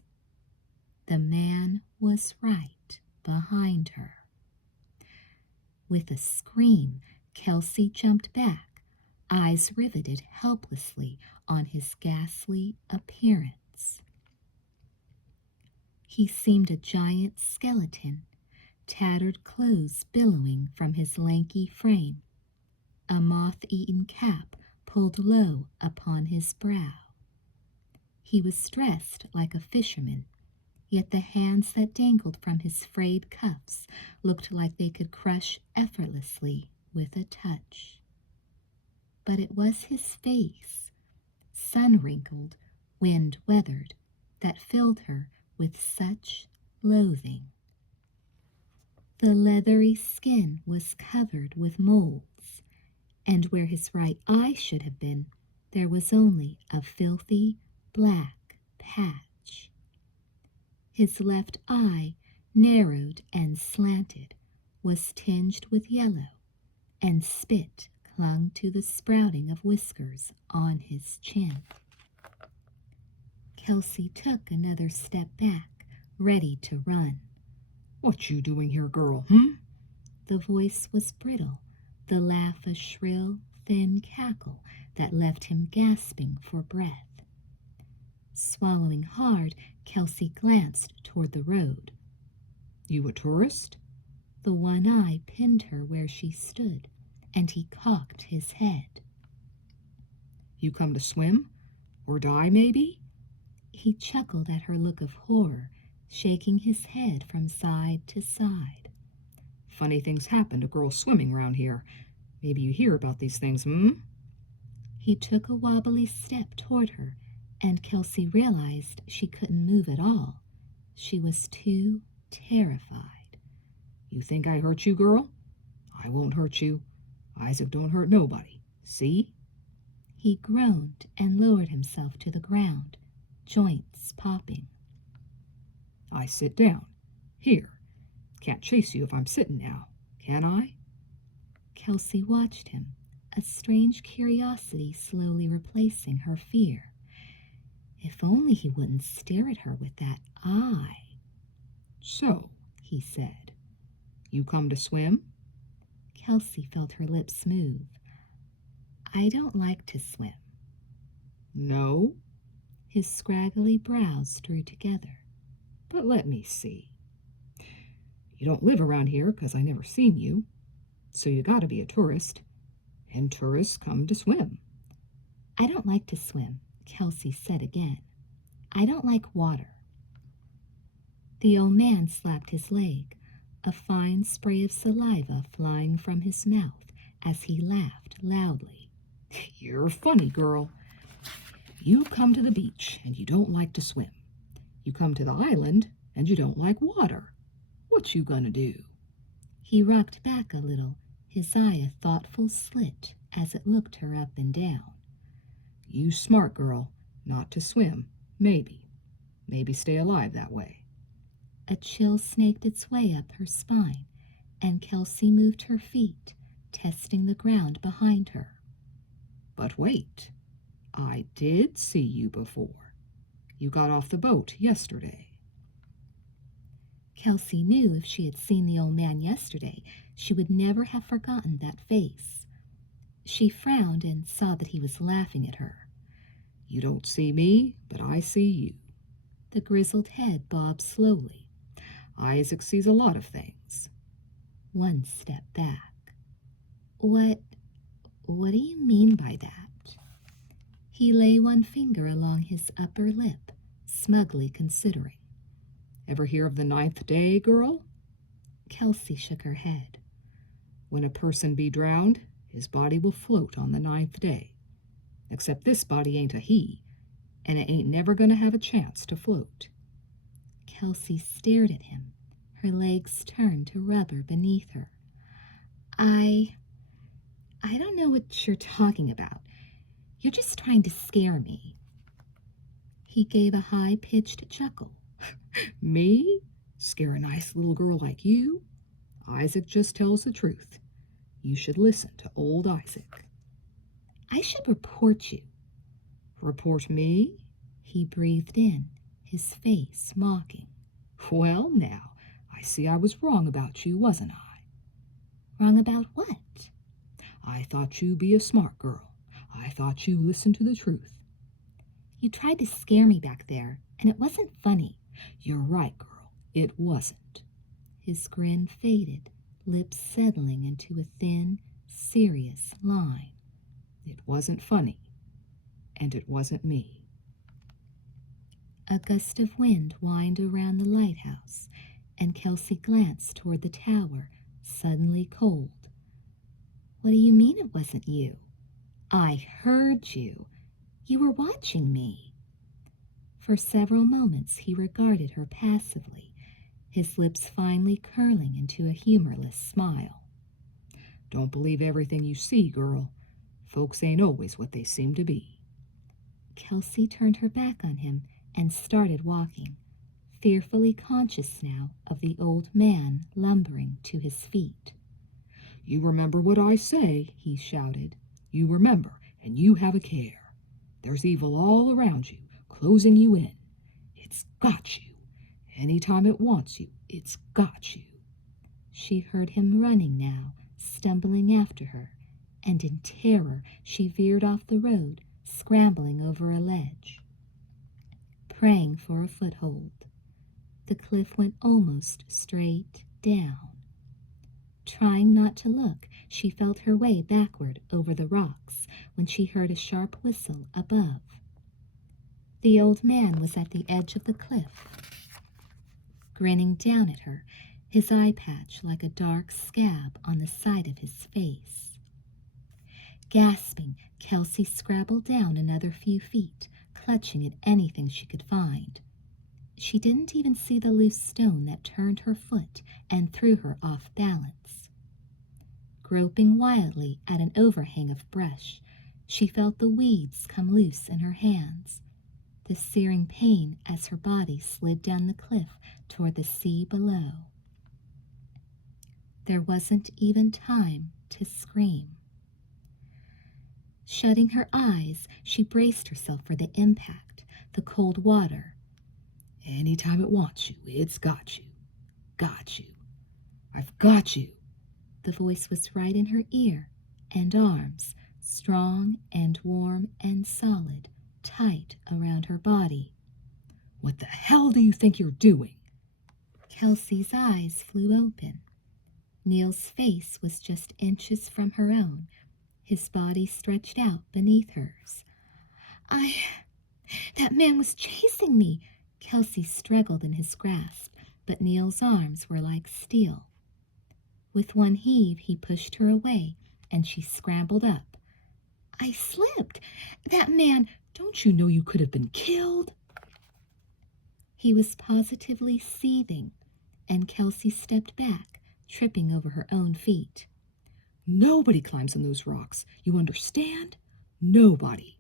The man was right behind her. With a scream, Kelsey jumped back, eyes riveted helplessly on his ghastly appearance. He seemed a giant skeleton, tattered clothes billowing from his lanky frame, a moth-eaten cap pulled low upon his brow. He was dressed like a fisherman, yet the hands that dangled from his frayed cuffs looked like they could crush effortlessly with a touch. But it was his face, sun-wrinkled, wind-weathered, that filled her with such loathing. The leathery skin was covered with moles, and where his right eye should have been, there was only a filthy black patch. His left eye, narrowed and slanted, was tinged with yellow, and spit clung to the sprouting of whiskers on his chin. Kelsey took another step back, ready to run. "What you doing here, girl, The voice was brittle, the laugh a shrill, thin cackle that left him gasping for breath. Swallowing hard, Kelsey glanced toward the road. You a tourist? The one eye pinned her where she stood, and he cocked his head. You come to swim? Or die, maybe? He chuckled at her look of horror, shaking his head from side to side. Funny things happen to girls swimming round here. Maybe you hear about these things, He took a wobbly step toward her, and Kelsey realized she couldn't move at all. She was too terrified. You think I hurt you, girl? I won't hurt you. Isaac don't hurt nobody. See? He groaned and lowered himself to the ground, joints popping. I sit down. Here. Can't chase you if I'm sitting now, can I? Kelsey watched him, a strange curiosity slowly replacing her fear. If only he wouldn't stare at her with that eye. So, he said, you come to swim? Kelsey felt her lips move. I don't like to swim. No? His scraggly brows drew together. But let me see. You don't live around here 'cause I never seen you, so you gotta be a tourist, and tourists come to swim. I don't like to swim, Kelsey said again. I don't like water. The old man slapped his leg, a fine spray of saliva flying from his mouth as he laughed loudly. You're funny, girl. You come to the beach and you don't like to swim. You come to the island and you don't like water. What you gonna do? He rocked back a little, his eye a thoughtful slit as it looked her up and down. You smart girl, not to swim, maybe. Maybe stay alive that way. A chill snaked its way up her spine, and Kelsey moved her feet, testing the ground behind her. But wait, I did see you before. You got off the boat yesterday. Kelsey knew if she had seen the old man yesterday, she would never have forgotten that face. She frowned and saw that he was laughing at her. You don't see me, but I see you. The grizzled head bobbed slowly. Isaac sees a lot of things. One step back. What do you mean by that? He lay one finger along his upper lip, smugly considering. Ever hear of the 9th day, girl? Kelsey shook her head. When a person be drowned, his body will float on the 9th day. Except this body ain't a he, and it ain't never gonna have a chance to float. Kelsey stared at him, her legs turned to rubber beneath her. I don't know what you're talking about. You're just trying to scare me. He gave a high-pitched chuckle. Me? Scare a nice little girl like you? Isaac just tells the truth. You should listen to old Isaac. I should report you. Report me? He breathed in, his face mocking. Well, now, I see I was wrong about you, wasn't I? Wrong about what? I thought you be a smart girl. I thought you listened to the truth. You tried to scare me back there, and it wasn't funny. You're right, girl. It wasn't. His grin faded, lips settling into a thin, serious line. It wasn't funny, and it wasn't me. A gust of wind whined around the lighthouse, and Kelsey glanced toward the tower, suddenly cold. What do you mean it wasn't you? I heard you. You were watching me. For several moments he regarded her passively, his lips finally curling into a humorless smile. Don't believe everything you see, girl. Folks ain't always what they seem to be. Kelsey turned her back on him and started walking, fearfully conscious now of the old man lumbering to his feet. You remember what I say, he shouted. You remember, and you have a care. There's evil all around you, closing you in. It's got you. Anytime it wants you, it's got you. She heard him running now, stumbling after her, and in terror she veered off the road, scrambling over a ledge. Praying for a foothold. The cliff went almost straight down. Trying not to look, she felt her way backward over the rocks when she heard a sharp whistle above. The old man was at the edge of the cliff, grinning down at her, his eye patch like a dark scab on the side of his face. Gasping, Kelsey scrabbled down another few feet, clutching at anything she could find. She didn't even see the loose stone that turned her foot and threw her off balance. Groping wildly at an overhang of brush, she felt the weeds come loose in her hands, the searing pain as her body slid down the cliff toward the sea below. There wasn't even time to scream. Shutting her eyes, she braced herself for the impact, the cold water. Anytime it wants you, it's got you. Got you. I've got you. The voice was right in her ear, and arms, strong and warm and solid, tight around her body. What the hell do you think you're doing? Kelsey's eyes flew open. Neil's face was just inches from her own, his body stretched out beneath hers. That man was chasing me. Kelsey struggled in his grasp, but Neil's arms were like steel. With one heave, he pushed her away, and she scrambled up. I slipped. That man, don't you know you could have been killed? He was positively seething, and Kelsey stepped back, tripping over her own feet. Nobody climbs on those rocks, you understand? Nobody.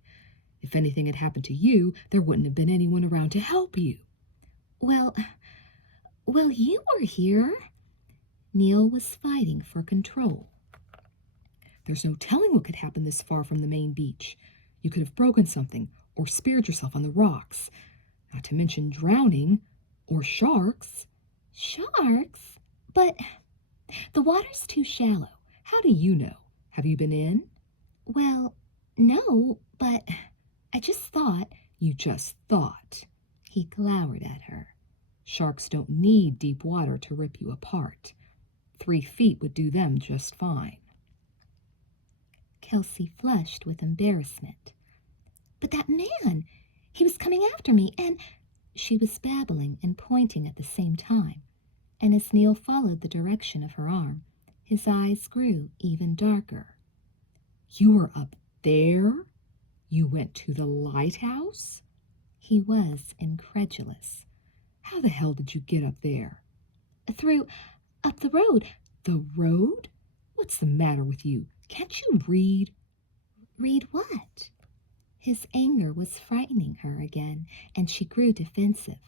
If anything had happened to you, there wouldn't have been anyone around to help you. Well, you were here. Neil was fighting for control. There's no telling what could happen this far from the main beach. You could have broken something or speared yourself on the rocks. Not to mention drowning or sharks. Sharks? But the water's too shallow. How do you know? Have you been in? Well, no, but I just thought. You just thought. He glowered at her. Sharks don't need deep water to rip you apart. 3 feet would do them just fine. Kelsey flushed with embarrassment. But that man, he was coming after me, and she was babbling and pointing at the same time. And as Neil followed the direction of her arm, his eyes grew even darker. You were up there? You went to the lighthouse? He was incredulous. How the hell did you get up there? Up the road. The road? What's the matter with you? Can't you read? Read what? His anger was frightening her again, and she grew defensive.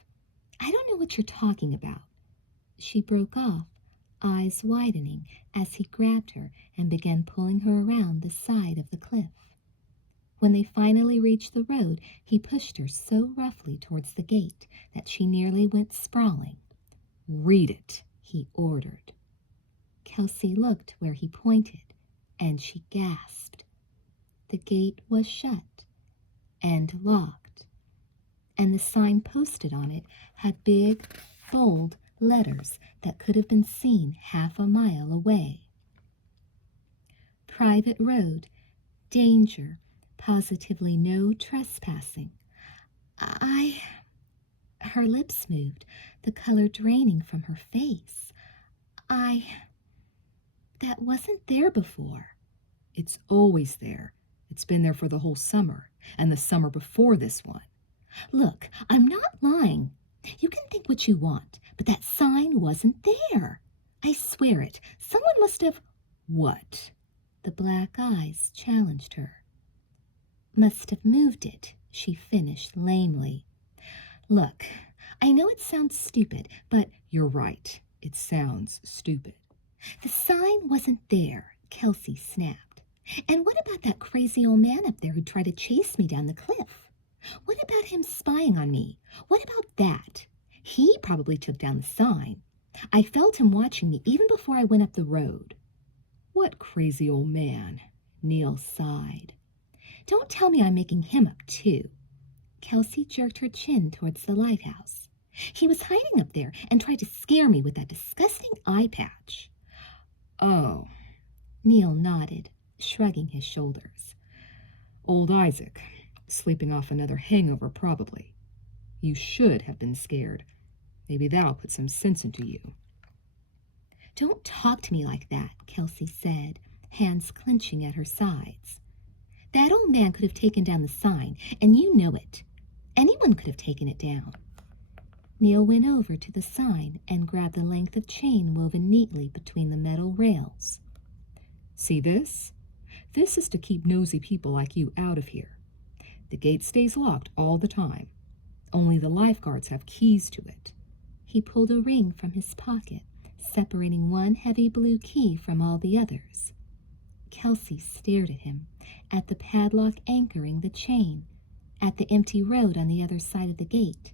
I don't know what you're talking about. She broke off, eyes widening as he grabbed her and began pulling her around the side of the cliff. When they finally reached the road, he pushed her so roughly towards the gate that she nearly went sprawling. Read it, he ordered. Kelsey looked where he pointed, and she gasped. The gate was shut and locked, and the sign posted on it had big, bold letters that could have been seen half a mile away. Private road, danger, positively no trespassing. Her lips moved, the color draining from her face. That wasn't there before. It's always there. It's been there for the whole summer, and the summer before this one. Look, I'm not lying. You can think what you want, but that sign wasn't there. I swear it. Someone must have... What? The black eyes challenged her. Must have moved it, she finished lamely. Look, I know it sounds stupid, but... You're right. It sounds stupid. The sign wasn't there, Kelsey snapped. And what about that crazy old man up there who tried to chase me down the cliff? What about him spying on me? What about that? He probably took down the sign. I felt him watching me even before I went up the road. What crazy old man? Neil sighed. Don't tell me I'm making him up too. Kelsey jerked her chin towards the lighthouse. He was hiding up there and tried to scare me with that disgusting eye patch. Oh. Neil nodded, shrugging his shoulders. Old Isaac, sleeping off another hangover probably. You should have been scared. Maybe that'll put some sense into you. Don't talk to me like that, Kelsey said, hands clenching at her sides. That old man could have taken down the sign, and you know it. Anyone could have taken it down. Neil went over to the sign and grabbed the length of chain woven neatly between the metal rails. See this? This is to keep nosy people like you out of here. The gate stays locked all the time. Only the lifeguards have keys to it. He pulled a ring from his pocket, separating one heavy blue key from all the others. Kelsey stared at him, at the padlock anchoring the chain, at the empty road on the other side of the gate.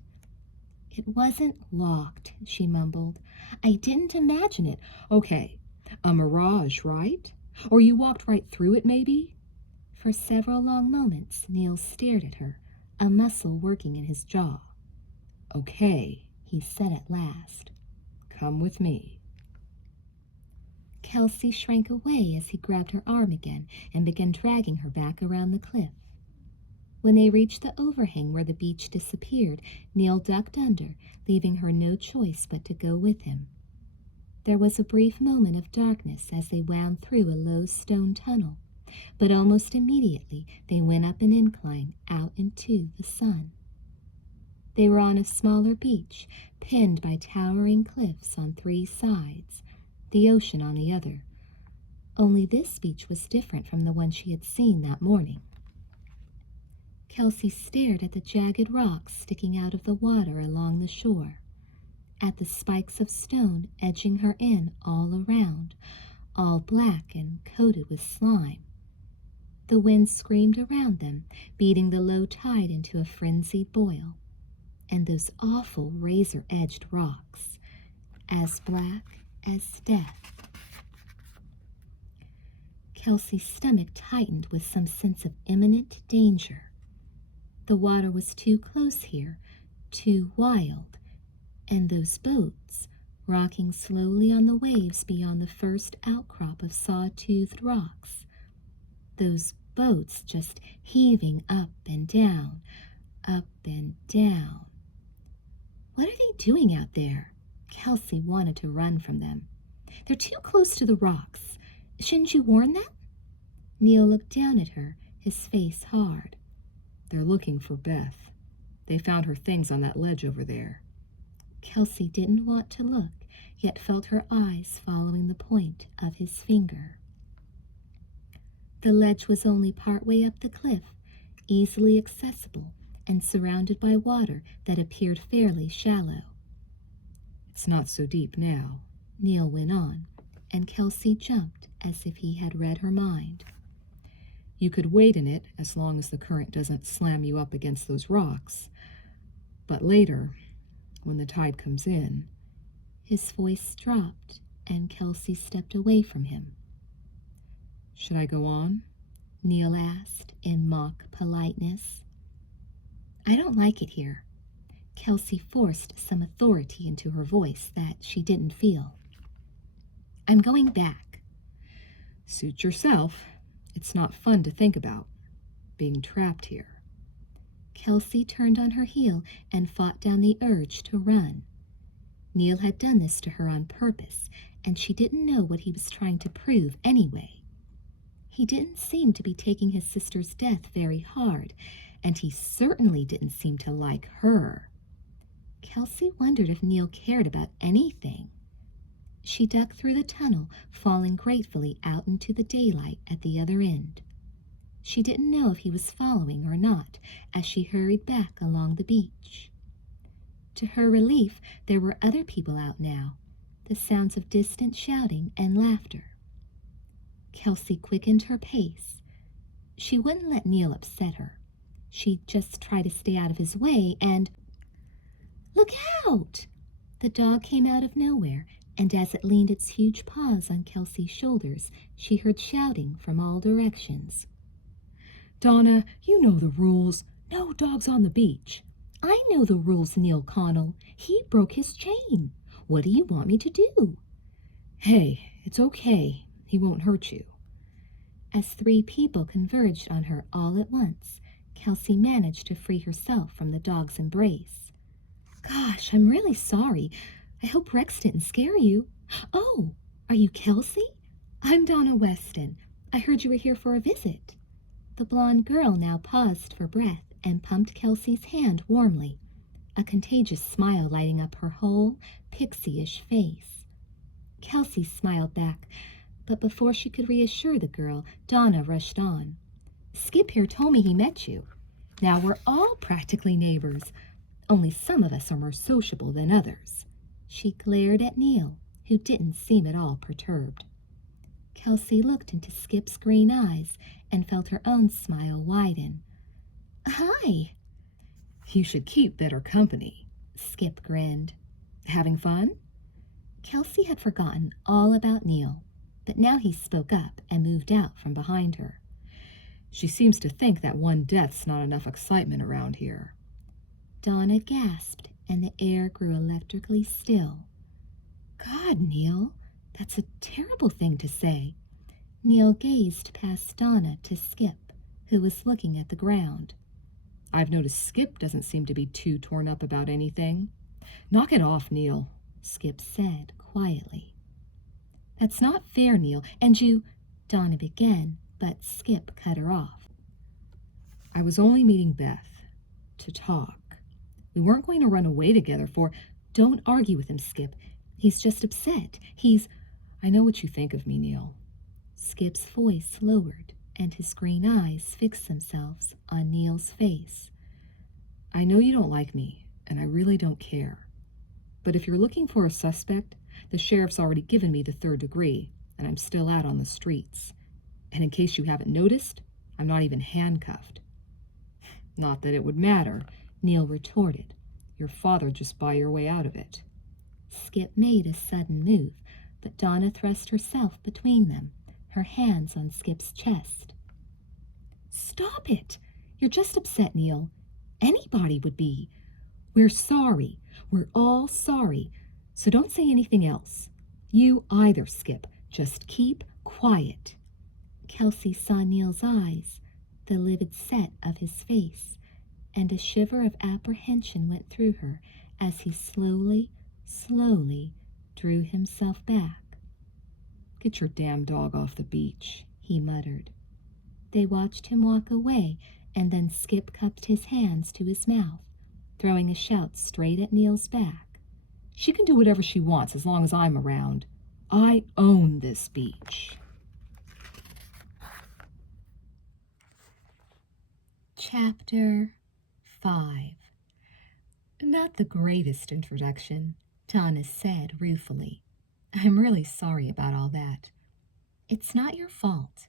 It wasn't locked, she mumbled. I didn't imagine it. Okay, a mirage, right? Or you walked right through it, maybe? For several long moments, Neil stared at her, a muscle working in his jaw. Okay, he said at last. Come with me. Kelsey shrank away as he grabbed her arm again and began dragging her back around the cliff. When they reached the overhang where the beach disappeared, Neil ducked under, leaving her no choice but to go with him. There was a brief moment of darkness as they wound through a low stone tunnel, but almost immediately they went up an incline out into the sun. They were on a smaller beach, pinned by towering cliffs on 3 sides, the ocean on the other. Only this beach was different from the one she had seen that morning. Kelsey stared at the jagged rocks sticking out of the water along the shore, at the spikes of stone edging her in all around, all black and coated with slime. The wind screamed around them, beating the low tide into a frenzied boil. And those awful razor-edged rocks, as black as death. Kelsey's stomach tightened with some sense of imminent danger. The water was too close here, too wild, and those boats, rocking slowly on the waves beyond the first outcrop of saw-toothed rocks. Those boats just heaving up and down, up and down. What are they doing out there? Kelsey wanted to run from them. They're too close to the rocks. Shouldn't you warn them? Neil looked down at her, his face hard. They're looking for Beth. They found her things on that ledge over there. Kelsey didn't want to look, yet felt her eyes following the point of his finger. The ledge was only partway up the cliff, easily accessible, and surrounded by water that appeared fairly shallow. It's not so deep now, Neil went on, and Kelsey jumped as if he had read her mind. You could wade in it as long as the current doesn't slam you up against those rocks. But later, when the tide comes in... His voice dropped, and Kelsey stepped away from him. Should I go on? Neil asked in mock politeness. I don't like it here. Kelsey forced some authority into her voice that she didn't feel. I'm going back. Suit yourself. It's not fun to think about, being trapped here. Kelsey turned on her heel and fought down the urge to run. Neil had done this to her on purpose, and she didn't know what he was trying to prove anyway. He didn't seem to be taking his sister's death very hard, and he certainly didn't seem to like her. Kelsey wondered if Neil cared about anything. She ducked through the tunnel, falling gratefully out into the daylight at the other end. She didn't know if he was following or not as she hurried back along the beach. To her relief, there were other people out now, the sounds of distant shouting and laughter. Kelsey quickened her pace. She wouldn't let Neil upset her. She'd just try to stay out of his way and... Look out! The dog came out of nowhere, and as it leaned its huge paws on Kelsey's shoulders, she heard shouting from all directions. Donna, you know the rules. No dogs on the beach. I know the rules, Neil Connell. He broke his chain. What do you want me to do? Hey, it's okay. He won't hurt you. As 3 people converged on her all at once, Kelsey managed to free herself from the dog's embrace. Gosh, I'm really sorry. I hope Rex didn't scare you. Oh, are you Kelsey? I'm Donna Weston. I heard you were here for a visit. The blonde girl now paused for breath and pumped Kelsey's hand warmly, a contagious smile lighting up her whole pixie-ish face. Kelsey smiled back, but before she could reassure the girl, Donna rushed on. Skip here told me he met you. Now we're all practically neighbors, only some of us are more sociable than others. She glared at Neil, who didn't seem at all perturbed. Kelsey looked into Skip's green eyes and felt her own smile widen. Hi. You should keep better company. Skip grinned. Having fun? Kelsey had forgotten all about Neil, but now he spoke up and moved out from behind her. She seems to think that one death's not enough excitement around here. Donna gasped, and the air grew electrically still. God, Neil, that's a terrible thing to say. Neil gazed past Donna to Skip, who was looking at the ground. I've noticed Skip doesn't seem to be too torn up about anything. Knock it off, Neil, Skip said quietly. That's not fair, Neil, and you... Donna began, but Skip cut her off. I was only meeting Beth to talk. We weren't going to run away together for... Don't argue with him, Skip. He's just upset. I know what you think of me, Neil. Skip's voice lowered, and his green eyes fixed themselves on Neil's face. I know you don't like me, and I really don't care. But if you're looking for a suspect, the sheriff's already given me the 3rd degree, and I'm still out on the streets. And in case you haven't noticed, I'm not even handcuffed. Not that it would matter, Neil retorted. Your father just buy your way out of it. Skip made a sudden move, but Donna thrust herself between them, her hands on Skip's chest. Stop it! You're just upset, Neil. Anybody would be. We're sorry. We're all sorry. So don't say anything else. You either, Skip. Just keep quiet. Kelsey saw Neil's eyes, the livid set of his face, and a shiver of apprehension went through her as he slowly drew himself back. Get your damn dog off the beach, he muttered. They watched him walk away, and then Skip cupped his hands to his mouth, throwing a shout straight at Neil's back. She can do whatever she wants as long as I'm around. I own this beach. Chapter 5. Not the greatest introduction, Donna said ruefully. I'm really sorry about all that. It's not your fault.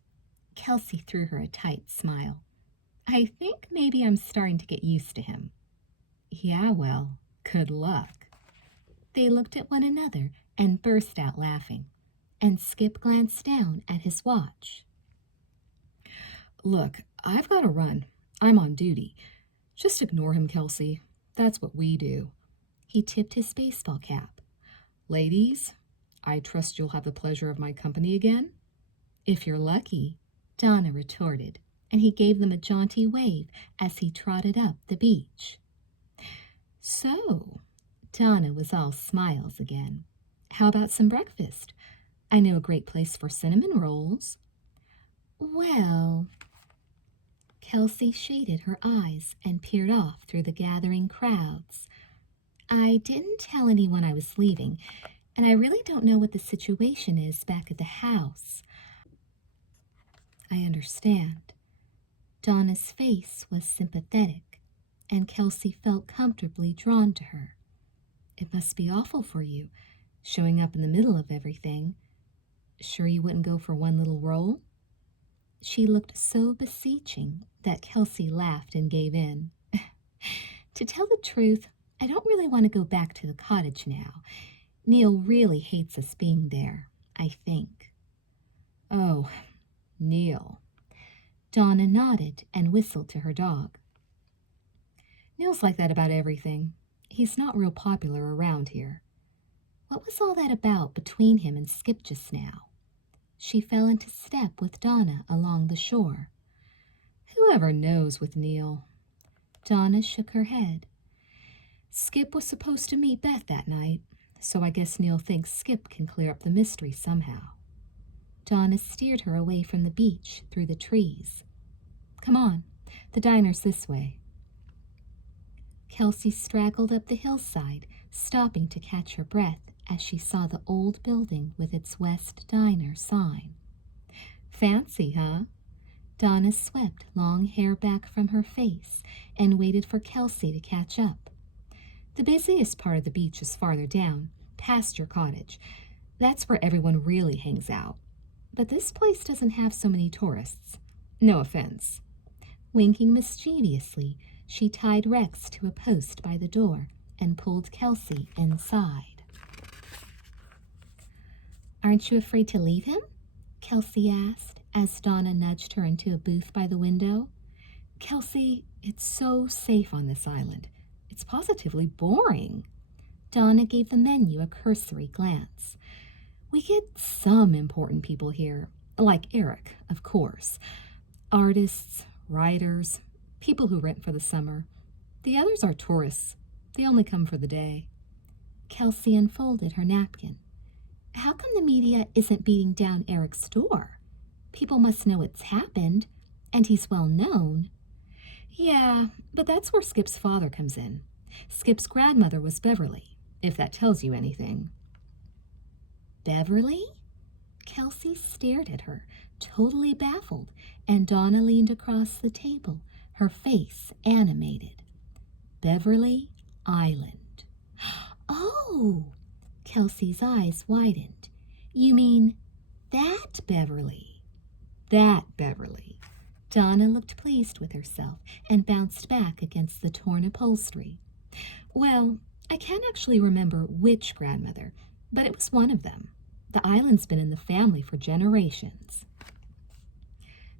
Kelsey threw her a tight smile. I think maybe I'm starting to get used to him. Yeah, well, good luck. They looked at one another and burst out laughing, and Skip glanced down at his watch. Look, I've got to run. I'm on duty. Just ignore him, Kelsey. That's what we do. He tipped his baseball cap. Ladies, I trust you'll have the pleasure of my company again? If you're lucky, Donna retorted, and he gave them a jaunty wave as he trotted up the beach. So, Donna was all smiles again. How about some breakfast? I know a great place for cinnamon rolls. Well... Kelsey shaded her eyes and peered off through the gathering crowds. I didn't tell anyone I was leaving, and I really don't know what the situation is back at the house. I understand. Donna's face was sympathetic, and Kelsey felt comfortably drawn to her. It must be awful for you, showing up in the middle of everything. Sure you wouldn't go for one little roll? She looked so beseeching that Kelsey laughed and gave in. To tell the truth, I don't really want to go back to the cottage now. Neil really hates us being there, I think. Oh, Neil. Donna nodded and whistled to her dog. Neil's like that about everything. He's not real popular around here. What was all that about between him and Skip just now? She fell into step with Donna along the shore. Whoever knows with Neil. Donna shook her head. Skip was supposed to meet Beth that night, so I guess Neil thinks Skip can clear up the mystery somehow. Donna steered her away from the beach through the trees. Come on, the diner's this way. Kelsey straggled up the hillside, stopping to catch her breath as she saw the old building with its West Diner sign. Fancy, huh? Donna swept long hair back from her face and waited for Kelsey to catch up. The busiest part of the beach is farther down, past your cottage. That's where everyone really hangs out. But this place doesn't have so many tourists. No offense. Winking mischievously, she tied Rex to a post by the door and pulled Kelsey inside. Aren't you afraid to leave him? Kelsey asked as Donna nudged her into a booth by the window. Kelsey, it's so safe on this island. It's positively boring. Donna gave the menu a cursory glance. We get some important people here, like Eric, of course. Artists, writers, people who rent for the summer. The others are tourists. They only come for the day. Kelsey unfolded her napkin. How come the media isn't beating down Eric's door? People must know it's happened, and he's well known. Yeah, but that's where Skip's father comes in. Skip's grandmother was Beverly, if that tells you anything. Beverly? Kelsey stared at her, totally baffled, and Donna leaned across the table, her face animated. Beverly Island. Oh! Kelsey's eyes widened. You mean that Beverly? That Beverly. Donna looked pleased with herself and bounced back against the torn upholstery. Well, I can't actually remember which grandmother, but it was one of them. The island's been in the family for generations.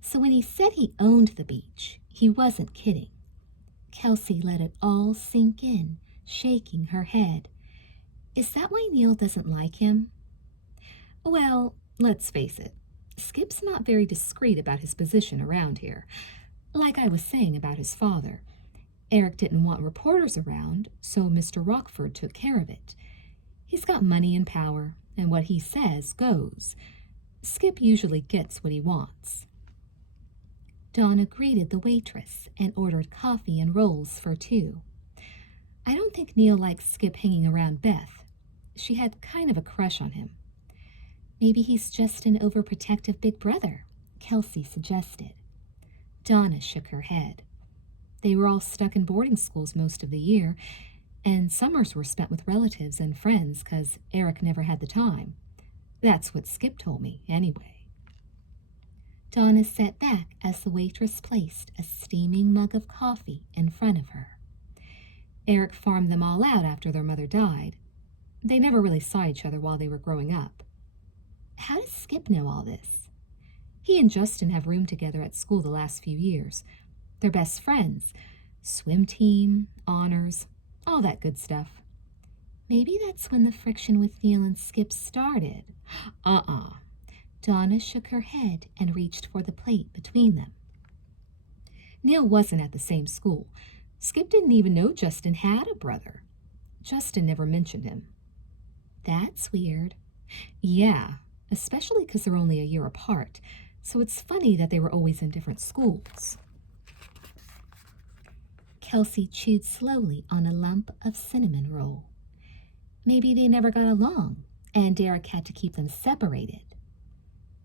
So when he said he owned the beach, he wasn't kidding. Kelsey let it all sink in, shaking her head. Is that why Neil doesn't like him? Well, let's face it. Skip's not very discreet about his position around here. Like I was saying about his father. Eric didn't want reporters around, so Mr. Rockford took care of it. He's got money and power, and what he says goes. Skip usually gets what he wants. Donna greeted the waitress and ordered coffee and rolls for two. I don't think Neil likes Skip hanging around Beth. She had kind of a crush on him. Maybe he's just an overprotective big brother, Kelsey suggested. Donna shook her head. They were all stuck in boarding schools most of the year, and summers were spent with relatives and friends because Eric never had the time. That's what Skip told me, anyway. Donna sat back as the waitress placed a steaming mug of coffee in front of her. Eric farmed them all out after their mother died. They never really saw each other while they were growing up. How does Skip know all this? He and Justin have roomed together at school the last few years. They're best friends. Swim team, honors, all that good stuff. Maybe that's when the friction with Neil and Skip started. Donna shook her head and reached for the plate between them. Neil wasn't at the same school. Skip didn't even know Justin had a brother. Justin never mentioned him. That's weird. Yeah, especially because they're only a year apart, so it's funny that they were always in different schools. Kelsey chewed slowly on a lump of cinnamon roll. Maybe they never got along, and Derek had to keep them separated.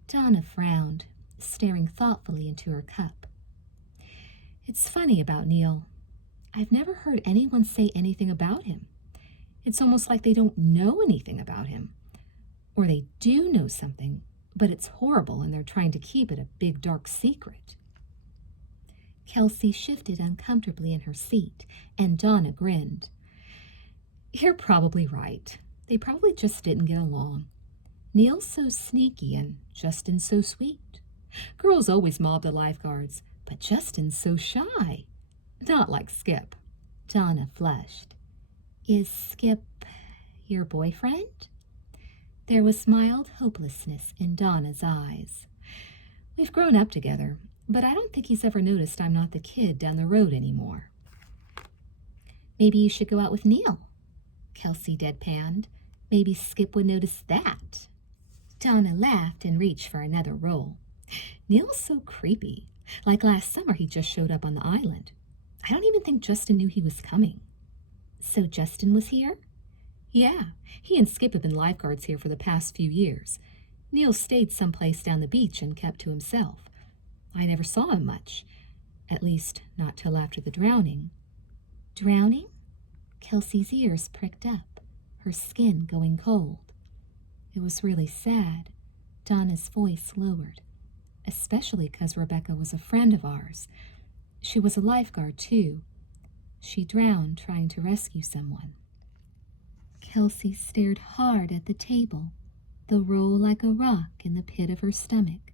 Donna frowned, staring thoughtfully into her cup. It's funny about Neil. I've never heard anyone say anything about him. It's almost like they don't know anything about him. Or they do know something, but it's horrible and they're trying to keep it a big dark secret. Kelsey shifted uncomfortably in her seat, and Donna grinned. You're probably right. They probably just didn't get along. Neil's so sneaky and Justin's so sweet. Girls always mob the lifeguards, but Justin's so shy. Not like Skip. Donna flushed. Is Skip your boyfriend? There was mild hopelessness in Donna's eyes. We've grown up together, but I don't think he's ever noticed I'm not the kid down the road anymore. Maybe you should go out with Neil, Kelsey deadpanned. Maybe Skip would notice that. Donna laughed and reached for another roll. Neil's so creepy. Like last summer, he just showed up on the island. I don't even think Justin knew he was coming. So Justin was here? Yeah, he and Skip have been lifeguards here for the past few years. Neil stayed someplace down the beach and kept to himself. I never saw him much. At least, not till after the drowning. Drowning? Kelsey's ears pricked up, her skin going cold. It was really sad. Donna's voice lowered, especially because Rebecca was a friend of ours. She was a lifeguard, too. She drowned trying to rescue someone. Kelsey stared hard at the table, the roll like a rock in the pit of her stomach.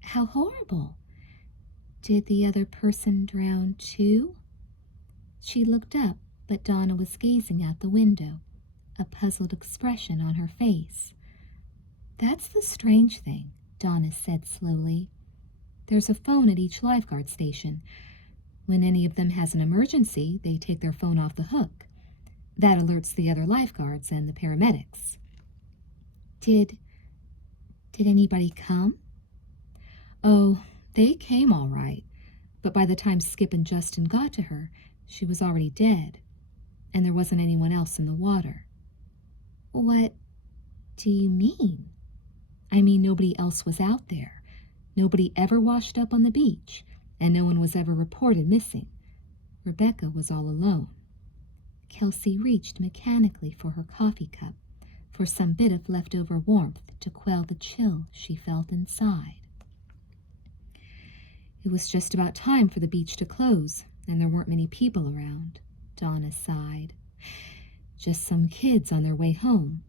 How horrible! Did the other person drown, too? She looked up, but Donna was gazing out the window, a puzzled expression on her face. That's the strange thing, Donna said slowly. There's a phone at each lifeguard station. When any of them has an emergency, they take their phone off the hook. That alerts the other lifeguards and the paramedics. Did anybody come? Oh, they came all right, but by the time Skip and Justin got to her, she was already dead. and there wasn't anyone else in the water. What do you mean? I mean, nobody else was out there. Nobody ever washed up on the beach, and no one was ever reported missing. Rebecca was all alone. Kelsey reached mechanically for her coffee cup, for some bit of leftover warmth to quell the chill she felt inside. It was just about time for the beach to close, and there weren't many people around. Donna sighed. Just some kids on their way home.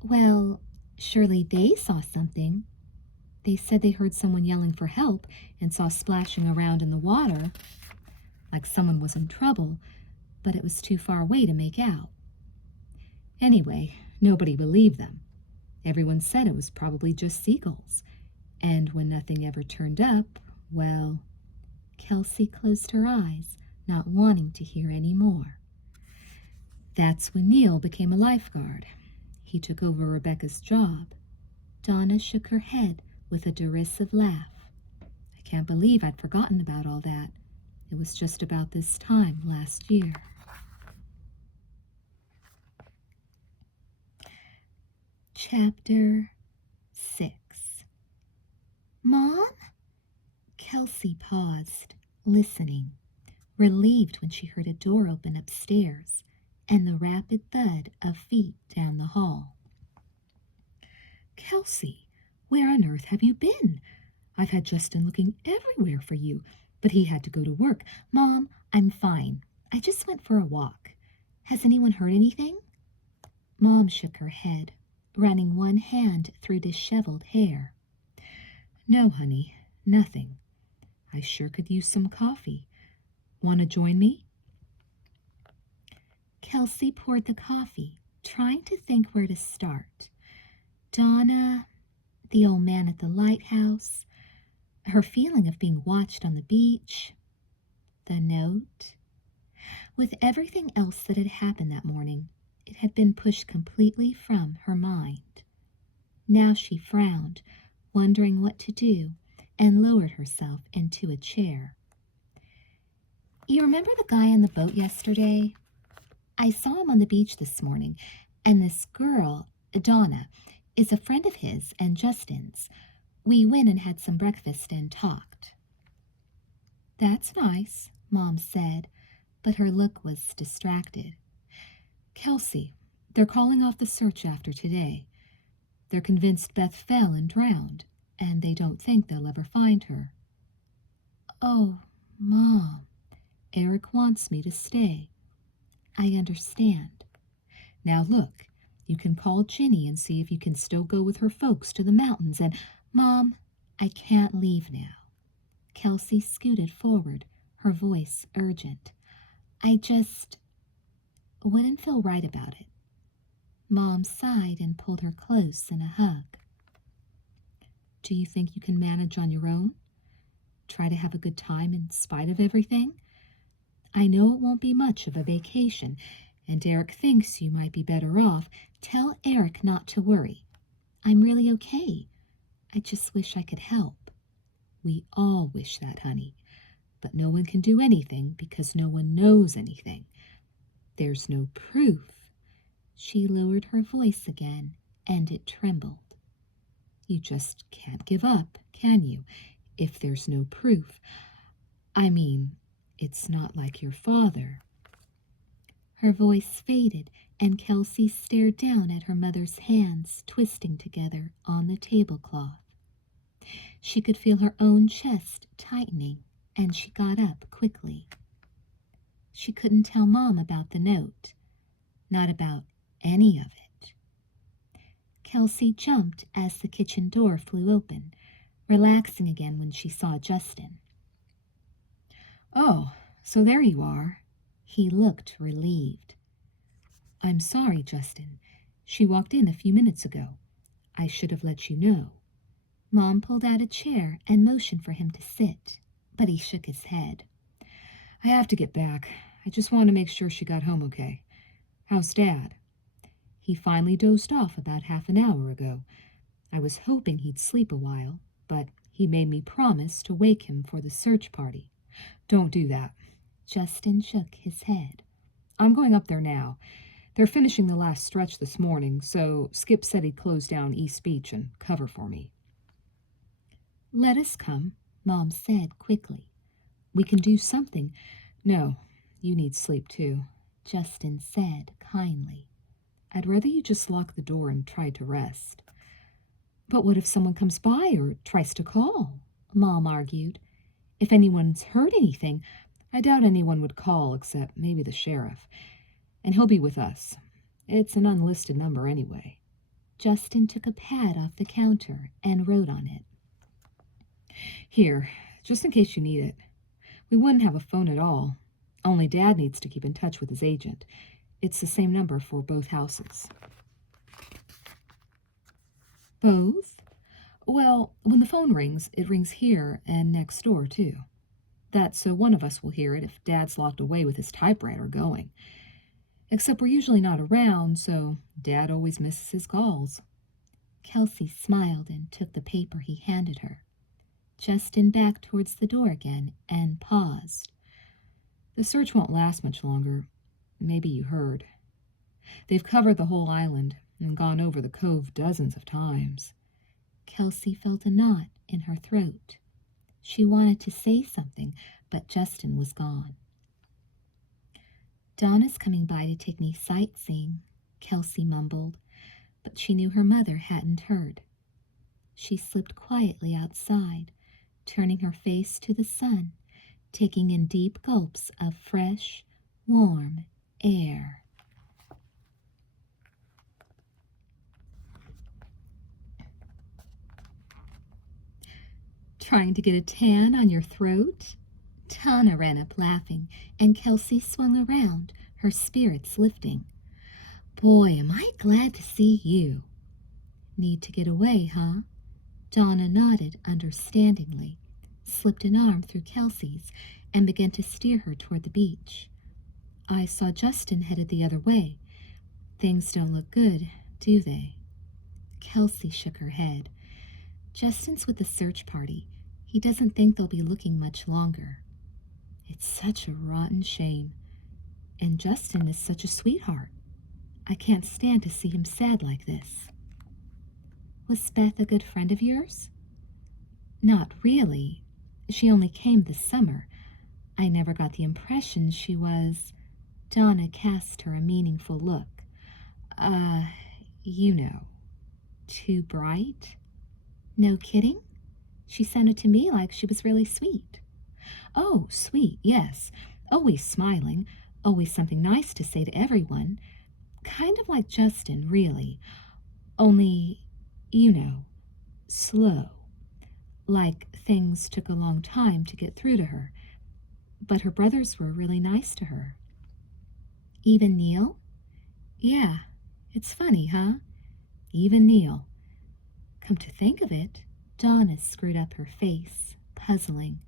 Well, surely they saw something. They said they heard someone yelling for help and saw splashing around in the water, like someone was in trouble, but it was too far away to make out. Anyway, nobody believed them. Everyone said it was probably just seagulls. And when nothing ever turned up, well, Kelsey closed her eyes, not wanting to hear any more. That's when Neil became a lifeguard. He took over Rebecca's job. Donna shook her head with a derisive laugh. I can't believe I'd forgotten about all that. It was just about this time last year. Chapter 6. Mom? Kelsey paused, listening, relieved when she heard a door open upstairs and the rapid thud of feet down the hall. Kelsey, where on earth have you been? I've had Justin looking everywhere for you, but he had to go to work. Mom, I'm fine. I just went for a walk. Has anyone heard anything? Mom shook her head, running one hand through disheveled hair. No, honey, nothing. I sure could use some coffee. Want to join me? Kelsey poured the coffee, trying to think where to start. Donna, the old man at the lighthouse, her feeling of being watched on the beach, the note. With everything else that had happened that morning, it had been pushed completely from her mind. Now she frowned, wondering what to do, and lowered herself into a chair. You remember the guy on the boat yesterday? I saw him on the beach this morning, and this girl, Donna, is a friend of his and Justin's. We went and had some breakfast and talked. That's nice, Mom said, but her look was distracted. Kelsey, they're calling off the search after today. They're convinced Beth fell and drowned, and they don't think they'll ever find her. Oh, Mom. Eric wants me to stay. I understand. Now look, you can call Ginny and see if you can still go with her folks to the mountains and... Mom, I can't leave now. Kelsey scooted forward, her voice urgent. I just wouldn't feel right about it. Mom sighed and pulled her close in a hug. Do you think you can manage on your own? Try to have a good time in spite of everything? I know it won't be much of a vacation, and Eric thinks you might be better off. Tell Eric not to worry. I'm really okay. I just wish I could help. We all wish that, honey, but no one can do anything because no one knows anything. There's no proof. She lowered her voice again, and it trembled. You just can't give up, can you, if there's no proof? I mean, it's not like your father. Her voice faded, and Kelsey stared down at her mother's hands twisting together on the tablecloth. She could feel her own chest tightening, and she got up quickly. She couldn't tell Mom about the note, not about any of it. Kelsey jumped as the kitchen door flew open, relaxing again when she saw Justin. Oh, so there you are. He looked relieved. I'm sorry, Justin. She walked in a few minutes ago. I should have let you know. Mom pulled out a chair and motioned for him to sit, but he shook his head. I have to get back. I just want to make sure she got home okay. How's Dad? He finally dozed off about half an hour ago. I was hoping he'd sleep a while, but he made me promise to wake him for the search party. Don't do that. Justin shook his head. I'm going up there now. They're finishing the last stretch this morning, so Skip said he'd close down East Beach and cover for me. Let us come, Mom said quickly. We can do something. No, you need sleep too, Justin said kindly. I'd rather you just lock the door and try to rest. But what if someone comes by or tries to call? Mom argued. If anyone's heard anything, I doubt anyone would call except maybe the sheriff. And he'll be with us. It's an unlisted number anyway. Justin took a pad off the counter and wrote on it. Here, just in case you need it. We wouldn't have a phone at all. Only Dad needs to keep in touch with his agent. It's the same number for both houses. Both? Well, when the phone rings, it rings here and next door, too. That's so one of us will hear it if Dad's locked away with his typewriter going. Except we're usually not around, so Dad always misses his calls. Kelsey smiled and took the paper he handed her. Justin backed towards the door again and paused. The search won't last much longer. Maybe you heard. They've covered the whole island and gone over the cove dozens of times. Kelsey felt a knot in her throat. She wanted to say something, but Justin was gone. Donna's coming by to take me sightseeing, Kelsey mumbled, but she knew her mother hadn't heard. She slipped quietly outside, turning her face to the sun, taking in deep gulps of fresh, warm air. Trying to get a tan on your throat? Donna ran up laughing, and Kelsey swung around, her spirits lifting. Boy, am I glad to see you. Need to get away, huh? Donna nodded understandingly, slipped an arm through Kelsey's, and began to steer her toward the beach. I saw Justin headed the other way. Things don't look good, do they? Kelsey shook her head. Justin's with the search party. He doesn't think they'll be looking much longer. It's such a rotten shame. And Justin is such a sweetheart. I can't stand to see him sad like this. Was Beth a good friend of yours? Not really. She only came this summer. I never got the impression she was... Donna cast her a meaningful look. You know. Too bright? No kidding? She sounded to me like she was really sweet. Oh, sweet, yes. Always smiling. Always something nice to say to everyone. Kind of like Justin, really. Only, you know, slow. Like things took a long time to get through to her. But her brothers were really nice to her. Even Neil? Yeah, it's funny, huh? Even Neil. Come to think of it, Donna screwed up her face, puzzling.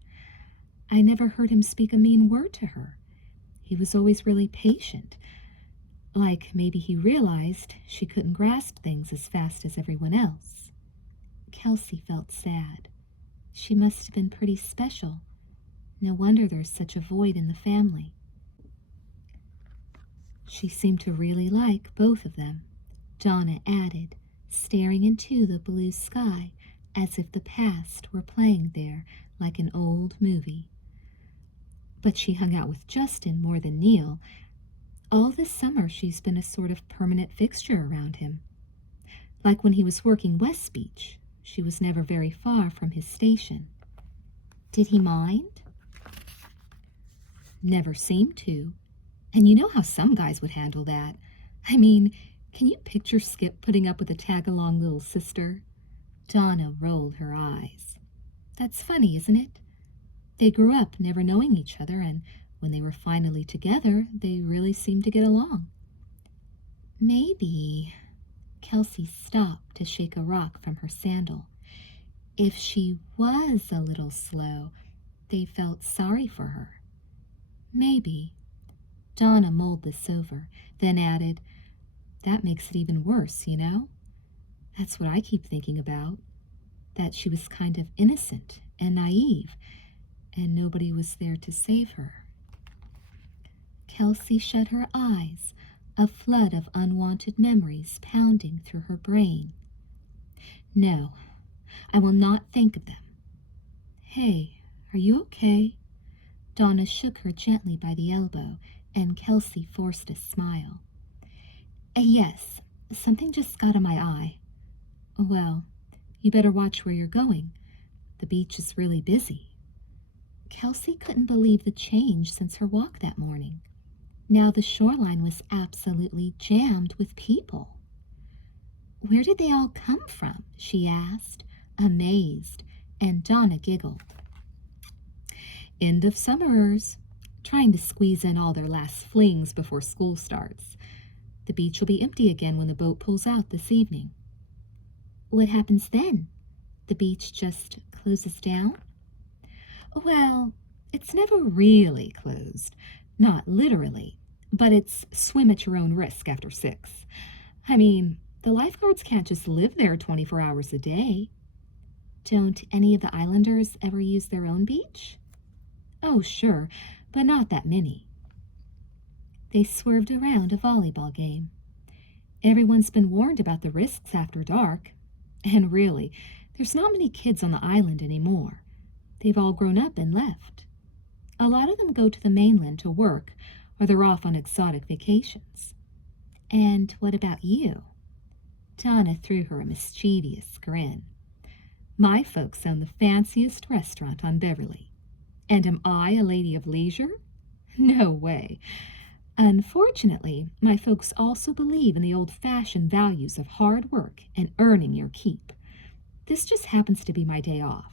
I never heard him speak a mean word to her. He was always really patient. Like maybe he realized she couldn't grasp things as fast as everyone else. Kelsey felt sad. She must have been pretty special. No wonder there's such a void in the family. She seemed to really like both of them, Donna added, staring into the blue sky as if the past were playing there like an old movie. But she hung out with Justin more than Neil. All this summer she's been a sort of permanent fixture around him. Like when he was working West Beach, she was never very far from his station. Did he mind? Never seemed to. And you know how some guys would handle that. I mean, can you picture Skip putting up with a tag-along little sister? Donna rolled her eyes. That's funny, isn't it? They grew up never knowing each other, and when they were finally together, they really seemed to get along. Maybe... Kelsey stopped to shake a rock from her sandal. If she was a little slow, they felt sorry for her. Maybe. Donna mulled this over, then added, that makes it even worse, you know? That's what I keep thinking about. That she was kind of innocent and naive, and nobody was there to save her. Kelsey shut her eyes, a flood of unwanted memories pounding through her brain. No, I will not think of them. Hey, are you okay? Donna shook her gently by the elbow, and Kelsey forced a smile. Yes, something just got in my eye. Well, you better watch where you're going. The beach is really busy. Kelsey couldn't believe the change since her walk that morning. Now the shoreline was absolutely jammed with people. Where did they all come from? She asked, amazed, and Donna giggled. End of summers, trying to squeeze in all their last flings before school starts. The beach will be empty again when the boat pulls out this evening. What happens then? The beach just closes down? Well, it's never really closed. Not literally, but it's swim at your own risk after 6. I mean, the lifeguards can't just live there 24 hours a day. Don't any of the islanders ever use their own beach? Oh, sure, but not that many. They swerved around a volleyball game. Everyone's been warned about the risks after dark. And really, there's not many kids on the island anymore. They've all grown up and left. A lot of them go to the mainland to work, or they're off on exotic vacations. And what about you? Donna threw her a mischievous grin. My folks own the fanciest restaurant on Beverly. And am I a lady of leisure? No way. Unfortunately, my folks also believe in the old-fashioned values of hard work and earning your keep. This just happens to be my day off.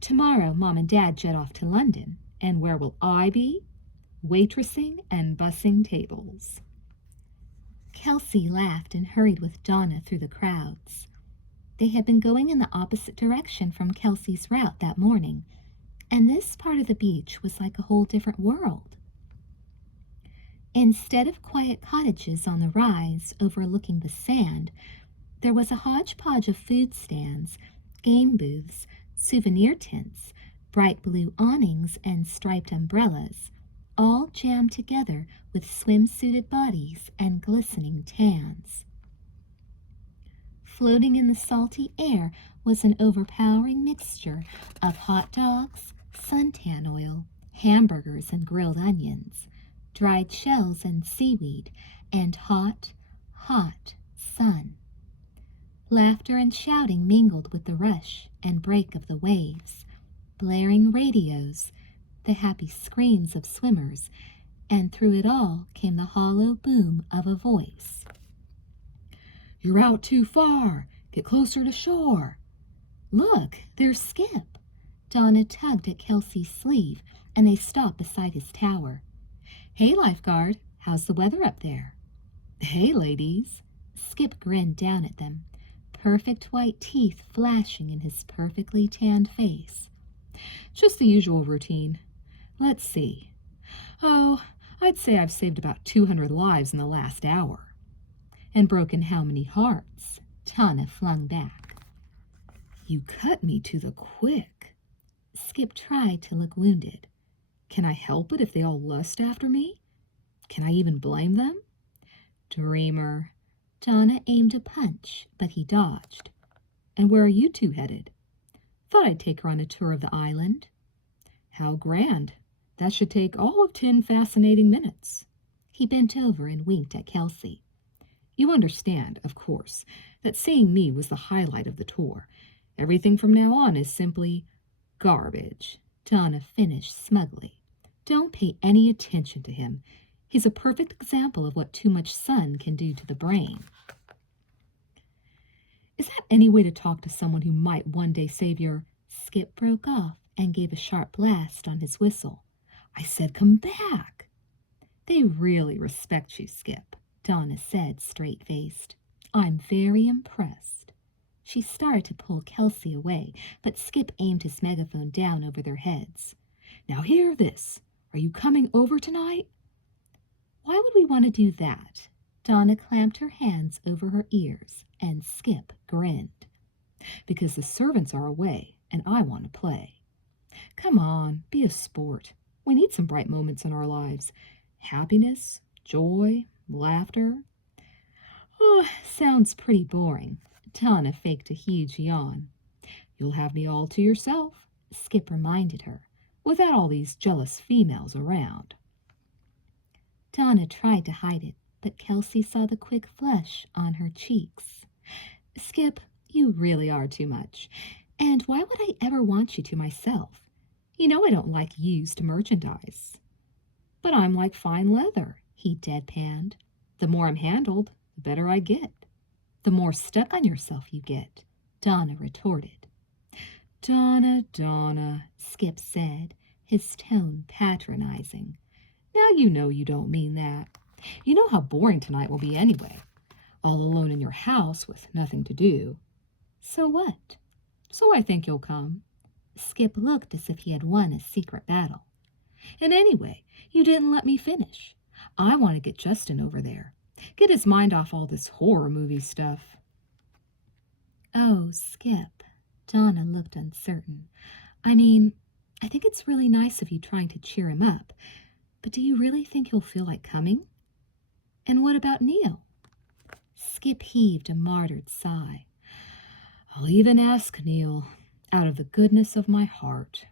Tomorrow, Mom and Dad jet off to London, and where will I be? Waitressing and bussing tables. Kelsey laughed and hurried with Donna through the crowds. They had been going in the opposite direction from Kelsey's route that morning, and this part of the beach was like a whole different world. Instead of quiet cottages on the rise overlooking the sand, there was a hodgepodge of food stands, game booths, souvenir tents, bright blue awnings, and striped umbrellas, all jammed together with swimsuited bodies and glistening tans. Floating in the salty air was an overpowering mixture of hot dogs, suntan oil, hamburgers and grilled onions, dried shells and seaweed, and hot, hot sun. Laughter and shouting mingled with the rush and break of the waves, blaring radios, the happy screams of swimmers, and through it all came the hollow boom of a voice. You're out too far. Get closer to shore. Look, there's Skip. Donna tugged at Kelsey's sleeve, and they stopped beside his tower. Hey, Lifeguard, how's the weather up there? Hey, ladies. Skip grinned down at them, perfect white teeth flashing in his perfectly tanned face. Just the usual routine. Let's see. Oh, I'd say I've saved about 200 lives in the last hour. And broken how many hearts? Donna flung back. You cut me to the quick. Skip tried to look wounded. Can I help it if they all lust after me? Can I even blame them? Dreamer. Donna aimed a punch, but he dodged. And where are you two headed? Thought I'd take her on a tour of the island. How grand. That should take all of 10 fascinating minutes. He bent over and winked at Kelsey. You understand, of course, that seeing me was the highlight of the tour. Everything from now on is simply garbage. Donna finished smugly. Don't pay any attention to him. He's a perfect example of what too much sun can do to the brain. Is that any way to talk to someone who might one day save your... Skip broke off and gave a sharp blast on his whistle. I said come back. They really respect you, Skip, Donna said, straight-faced. I'm very impressed. She started to pull Kelsey away, but Skip aimed his megaphone down over their heads. Now hear this. Are you coming over tonight? Why would we want to do that? Donna clamped her hands over her ears, and Skip grinned. Because the servants are away, and I want to play. Come on, be a sport. We need some bright moments in our lives. Happiness, joy, laughter. Oh, sounds pretty boring. Donna faked a huge yawn. You'll have me all to yourself, Skip reminded her, without all these jealous females around. Donna tried to hide it, but Kelsey saw the quick flush on her cheeks. Skip, you really are too much. And why would I ever want you to myself? You know I don't like used merchandise. But I'm like fine leather, he deadpanned. The more I'm handled, the better I get. The more stuck on yourself you get, Donna retorted. Donna, Donna, Skip said, his tone patronizing. Now you know you don't mean that. You know how boring tonight will be anyway. All alone in your house with nothing to do. So what? So I think you'll come. Skip looked as if he had won a secret battle. And anyway, you didn't let me finish. I want to get Justin over there. Get his mind off all this horror movie stuff. Oh, Skip. Donna looked uncertain. I mean, I think it's really nice of you trying to cheer him up, but do you really think he'll feel like coming? And what about Neil? Skip heaved a martyred sigh. I'll even ask Neil, out of the goodness of my heart.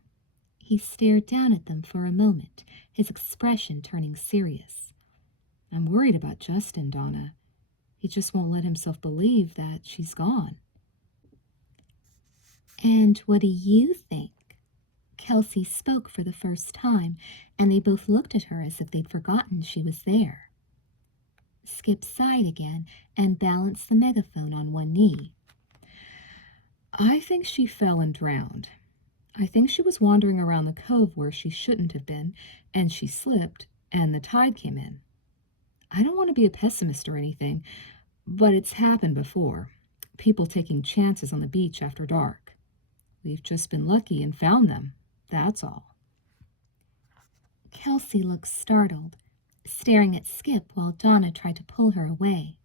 He stared down at them for a moment, his expression turning serious. I'm worried about Justin, Donna. He just won't let himself believe that she's gone. And what do you think? Kelsey spoke for the first time, and they both looked at her as if they'd forgotten she was there. Skip sighed again and balanced the megaphone on one knee. I think she fell and drowned. I think she was wandering around the cove where she shouldn't have been, and she slipped, and the tide came in. I don't want to be a pessimist or anything, but it's happened before. People taking chances on the beach after dark. We've just been lucky and found them, that's all. Kelsey looked startled, staring at Skip while Donna tried to pull her away.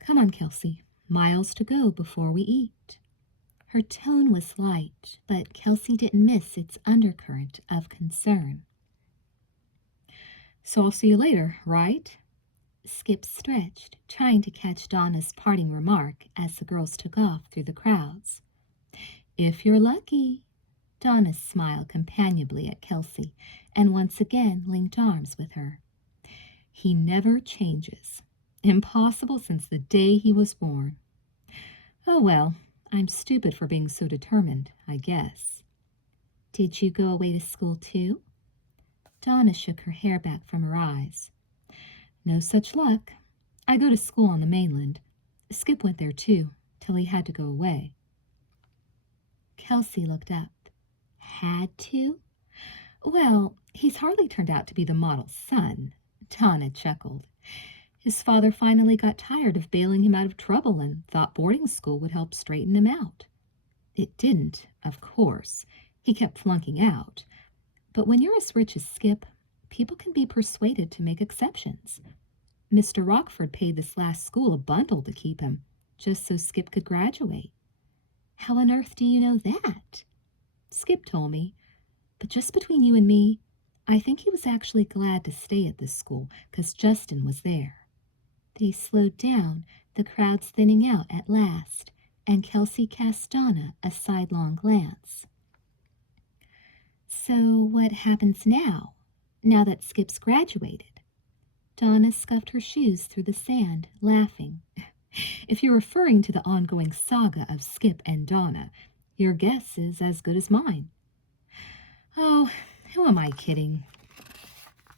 Come on, Kelsey. Miles to go before we eat. Her tone was light, but Kelsey didn't miss its undercurrent of concern. So I'll see you later, right? Skip stretched, trying to catch Donna's parting remark as the girls took off through the crowds. If you're lucky. Donna smiled companionably at Kelsey and once again linked arms with her. He never changes. Impossible since the day he was born. Oh well, I'm stupid for being so determined, I guess. Did you go away to school too? Donna shook her hair back from her eyes. No such luck. I go to school on the mainland. Skip went there too, till he had to go away. Kelsey looked up. Had to? Well, he's hardly turned out to be the model son, Donna chuckled. His father finally got tired of bailing him out of trouble and thought boarding school would help straighten him out. It didn't, of course. He kept flunking out. But when you're as rich as Skip, people can be persuaded to make exceptions. Mr. Rockford paid this last school a bundle to keep him, just so Skip could graduate. How on earth do you know that? Skip told me. But just between you and me, I think he was actually glad to stay at this school, 'cause Justin was there. They slowed down, the crowds thinning out at last, and Kelsey cast Donna a sidelong glance. So what happens now that Skip's graduated? Donna scuffed her shoes through the sand, laughing. If you're referring to the ongoing saga of Skip and Donna, your guess is as good as mine. Oh, who am I kidding?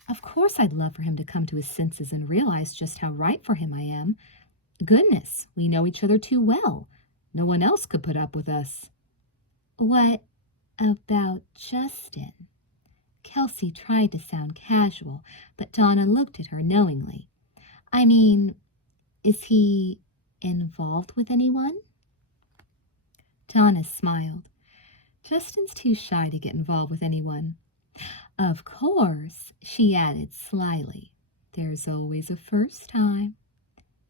Of course I'd love for him to come to his senses and realize just how right for him I am. Goodness, we know each other too well. No one else could put up with us. What about Justin? Kelsey tried to sound casual, but Donna looked at her knowingly. I mean, is he involved with anyone? Donna smiled. Justin's too shy to get involved with anyone. Of course, she added slyly, there's always a first time.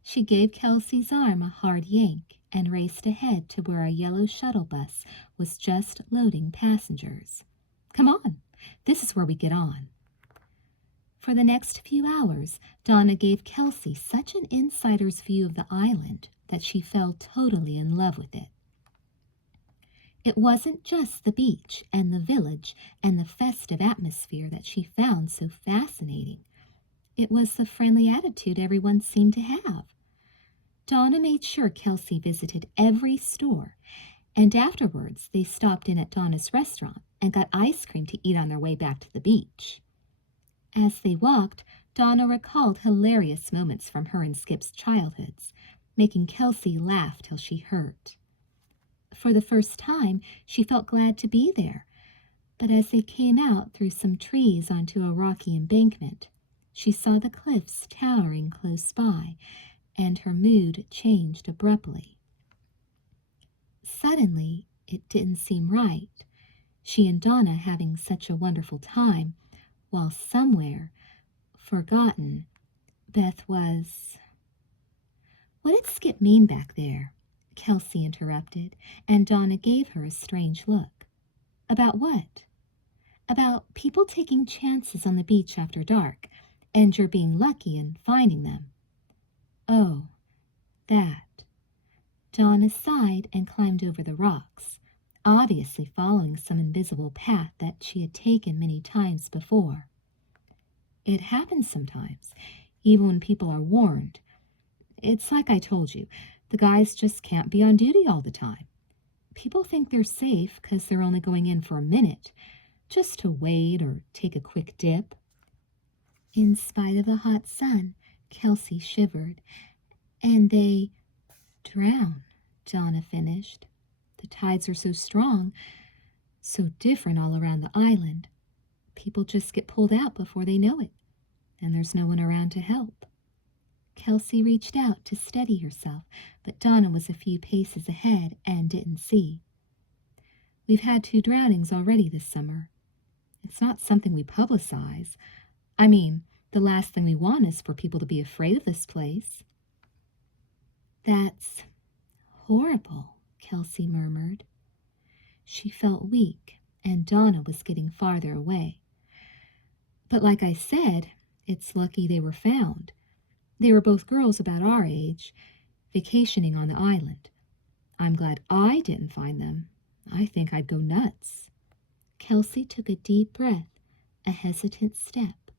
She gave Kelsey's arm a hard yank and raced ahead to where a yellow shuttle bus was just loading passengers. Come on, this is where we get on. For the next few hours, Donna gave Kelsey such an insider's view of the island that she fell totally in love with it. It wasn't just the beach and the village and the festive atmosphere that she found so fascinating. It was the friendly attitude everyone seemed to have. Donna made sure Kelsey visited every store, and afterwards they stopped in at Donna's restaurant and got ice cream to eat on their way back to the beach. As they walked, Donna recalled hilarious moments from her and Skip's childhoods, making Kelsey laugh till she hurt. For the first time, she felt glad to be there, but as they came out through some trees onto a rocky embankment, she saw the cliffs towering close by, and her mood changed abruptly. Suddenly, it didn't seem right, she and Donna having such a wonderful time, while somewhere, forgotten, Beth was... "What did Skip mean back there?" Kelsey interrupted, and Donna gave her a strange look. "About what?" "About people taking chances on the beach after dark, and your being lucky in finding them." "Oh, that." Donna sighed and climbed over the rocks, obviously following some invisible path that she had taken many times before. "It happens sometimes, even when people are warned. It's like I told you, the guys just can't be on duty all the time. People think they're safe because they're only going in for a minute, just to wait or take a quick dip." In spite of the hot sun, Kelsey shivered. "And they drown," Donna finished. "The tides are so strong, so different all around the island. People just get pulled out before they know it, and there's no one around to help." Kelsey reached out to steady herself, but Donna was a few paces ahead and didn't see. "We've had 2 drownings already this summer. It's not something we publicize. I mean, the last thing we want is for people to be afraid of this place." "That's horrible," Kelsey murmured. She felt weak, and Donna was getting farther away. "But like I said, it's lucky they were found. They were both girls about our age, vacationing on the island. I'm glad I didn't find them. I think I'd go nuts." Kelsey took a deep breath, a hesitant step.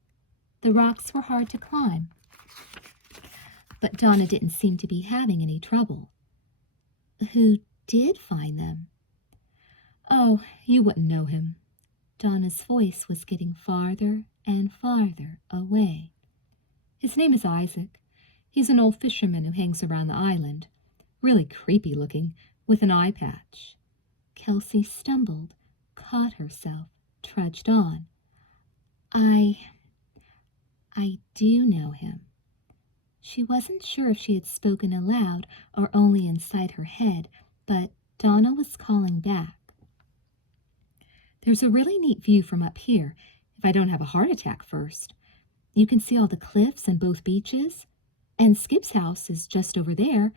The rocks were hard to climb, but Donna didn't seem to be having any trouble. "Who did find them?" "Oh, you wouldn't know him." Donna's voice was getting farther and farther away. "His name is Isaac. He's an old fisherman who hangs around the island. Really creepy looking, with an eye patch." Kelsey stumbled, caught herself, trudged on. I do know him." She wasn't sure if she had spoken aloud or only inside her head, but Donna was calling back. "There's a really neat view from up here, if I don't have a heart attack first. You can see all the cliffs and both beaches, and Skip's house is just over there.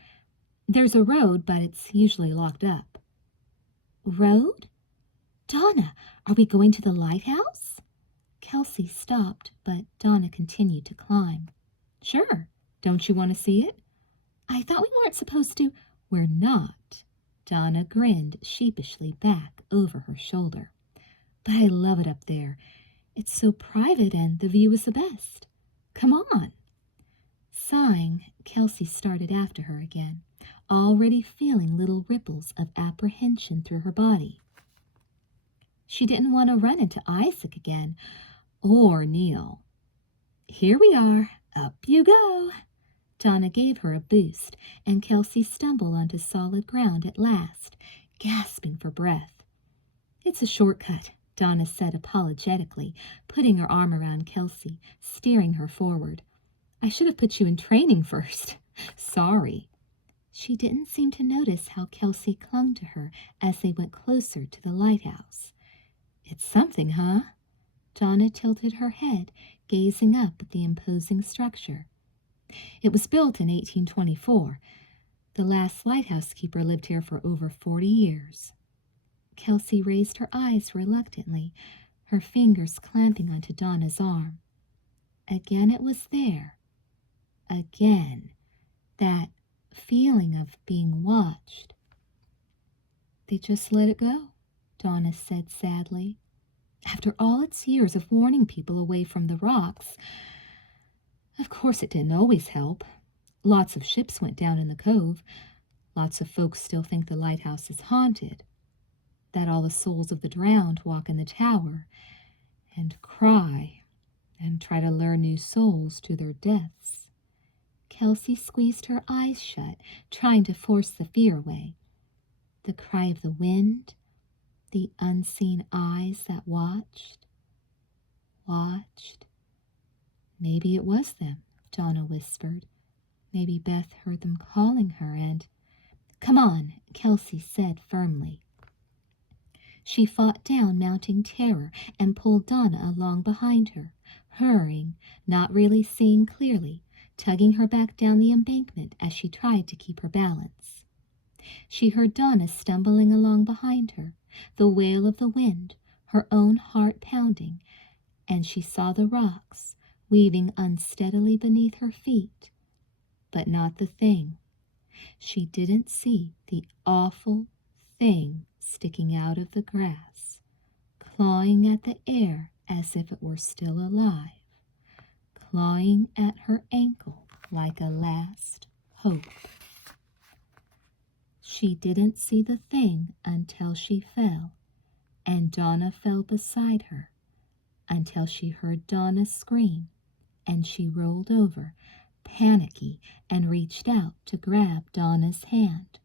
There's a road, but it's usually locked up." "Road? Donna, are we going to the lighthouse?" Kelsey stopped, but Donna continued to climb. "Sure. Don't you want to see it?" "I thought we weren't supposed to—" "We're not." Donna grinned sheepishly back over her shoulder. "But I love it up there. It's so private and the view is the best. Come on." Sighing, Kelsey started after her again, already feeling little ripples of apprehension through her body. She didn't want to run into Isaac again, or Neil. "Here we are. Up you go." Donna gave her a boost, and Kelsey stumbled onto solid ground at last, gasping for breath. "It's a shortcut," Donna said apologetically, putting her arm around Kelsey, steering her forward. "I should have put you in training first. Sorry." She didn't seem to notice how Kelsey clung to her as they went closer to the lighthouse. "It's something, huh?" Donna tilted her head, gazing up at the imposing structure. "It was built in 1824. The last lighthouse keeper lived here for over 40 years. Kelsey raised her eyes reluctantly, her fingers clamping onto Donna's arm. Again it was there. Again, that feeling of being watched. They just let it go, Donna said sadly. After all its years of warning people away from the rocks. Of course it didn't always help. Lots of ships went down in the cove. Lots of folks still think the lighthouse is haunted, that all the souls of the drowned walk in the tower and cry and try to lure new souls to their deaths. Kelsey squeezed her eyes shut, trying to force the fear away. The cry of the wind, the unseen eyes that watched. Maybe it was them, Donna whispered. Maybe Beth heard them calling her and... Come on, Kelsey said firmly. She fought down mounting terror and pulled Donna along behind her, hurrying, not really seeing clearly, tugging her back down the embankment as she tried to keep her balance. She heard Donna stumbling along behind her, the wail of the wind, her own heart pounding, and she saw the rocks weaving unsteadily beneath her feet, but not the thing. She didn't see the awful thing sticking out of the grass, clawing at the air as if it were still alive, clawing at her ankle like a last hope. She didn't see the thing until she fell, and Donna fell beside her, until she heard Donna scream, and she rolled over, panicky, and reached out to grab Donna's hand.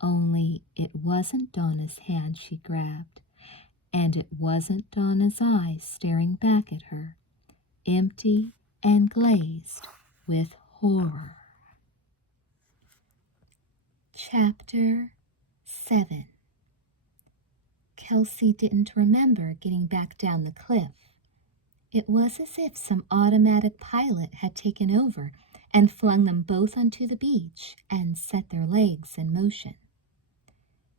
Only it wasn't Donna's hand she grabbed, and it wasn't Donna's eyes staring back at her, empty and glazed with horror. Chapter 7. Kelsey didn't remember getting back down the cliff. It was as if some automatic pilot had taken over and flung them both onto the beach and set their legs in motion.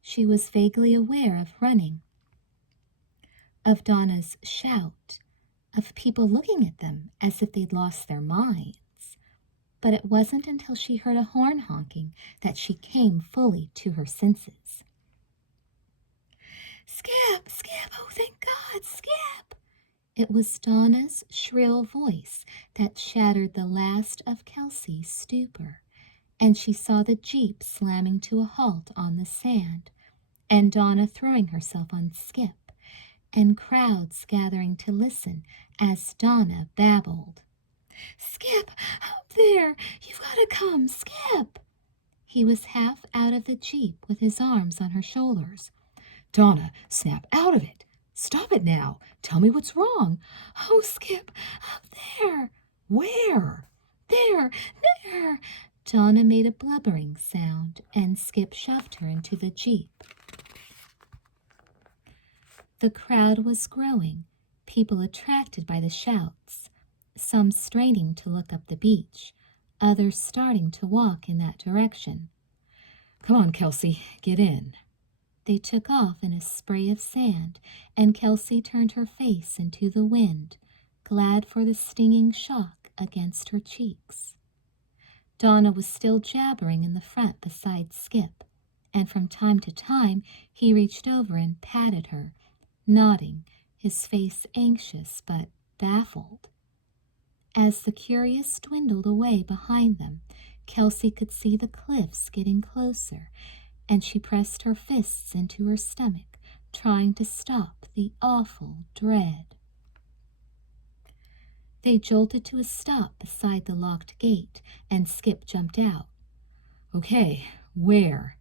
She was vaguely aware of running, of Donna's shout, of people looking at them as if they'd lost their minds. But it wasn't until she heard a horn honking that she came fully to her senses. Skip! Skip! Oh, thank God! Skip! It was Donna's shrill voice that shattered the last of Kelsey's stupor, and she saw the jeep slamming to a halt on the sand, and Donna throwing herself on Skip, and crowds gathering to listen as Donna babbled. Skip, up there! You've got to come, Skip! He was half out of the jeep with his arms on her shoulders. Donna, snap out of it. Stop it now. Tell me what's wrong. Oh, Skip, up there. Where? There. Donna made a blubbering sound, and Skip shoved her into the jeep. The crowd was growing, people attracted by the shouts, some straining to look up the beach, others starting to walk in that direction. Come on, Kelsey, get in. They took off in a spray of sand, and Kelsey turned her face into the wind, glad for the stinging shock against her cheeks. Donna was still jabbering in the front beside Skip, and from time to time he reached over and patted her, nodding, his face anxious but baffled. As the curious dwindled away behind them, Kelsey could see the cliffs getting closer, and she pressed her fists into her stomach, trying to stop the awful dread. They jolted to a stop beside the locked gate, and Skip jumped out. Okay, where?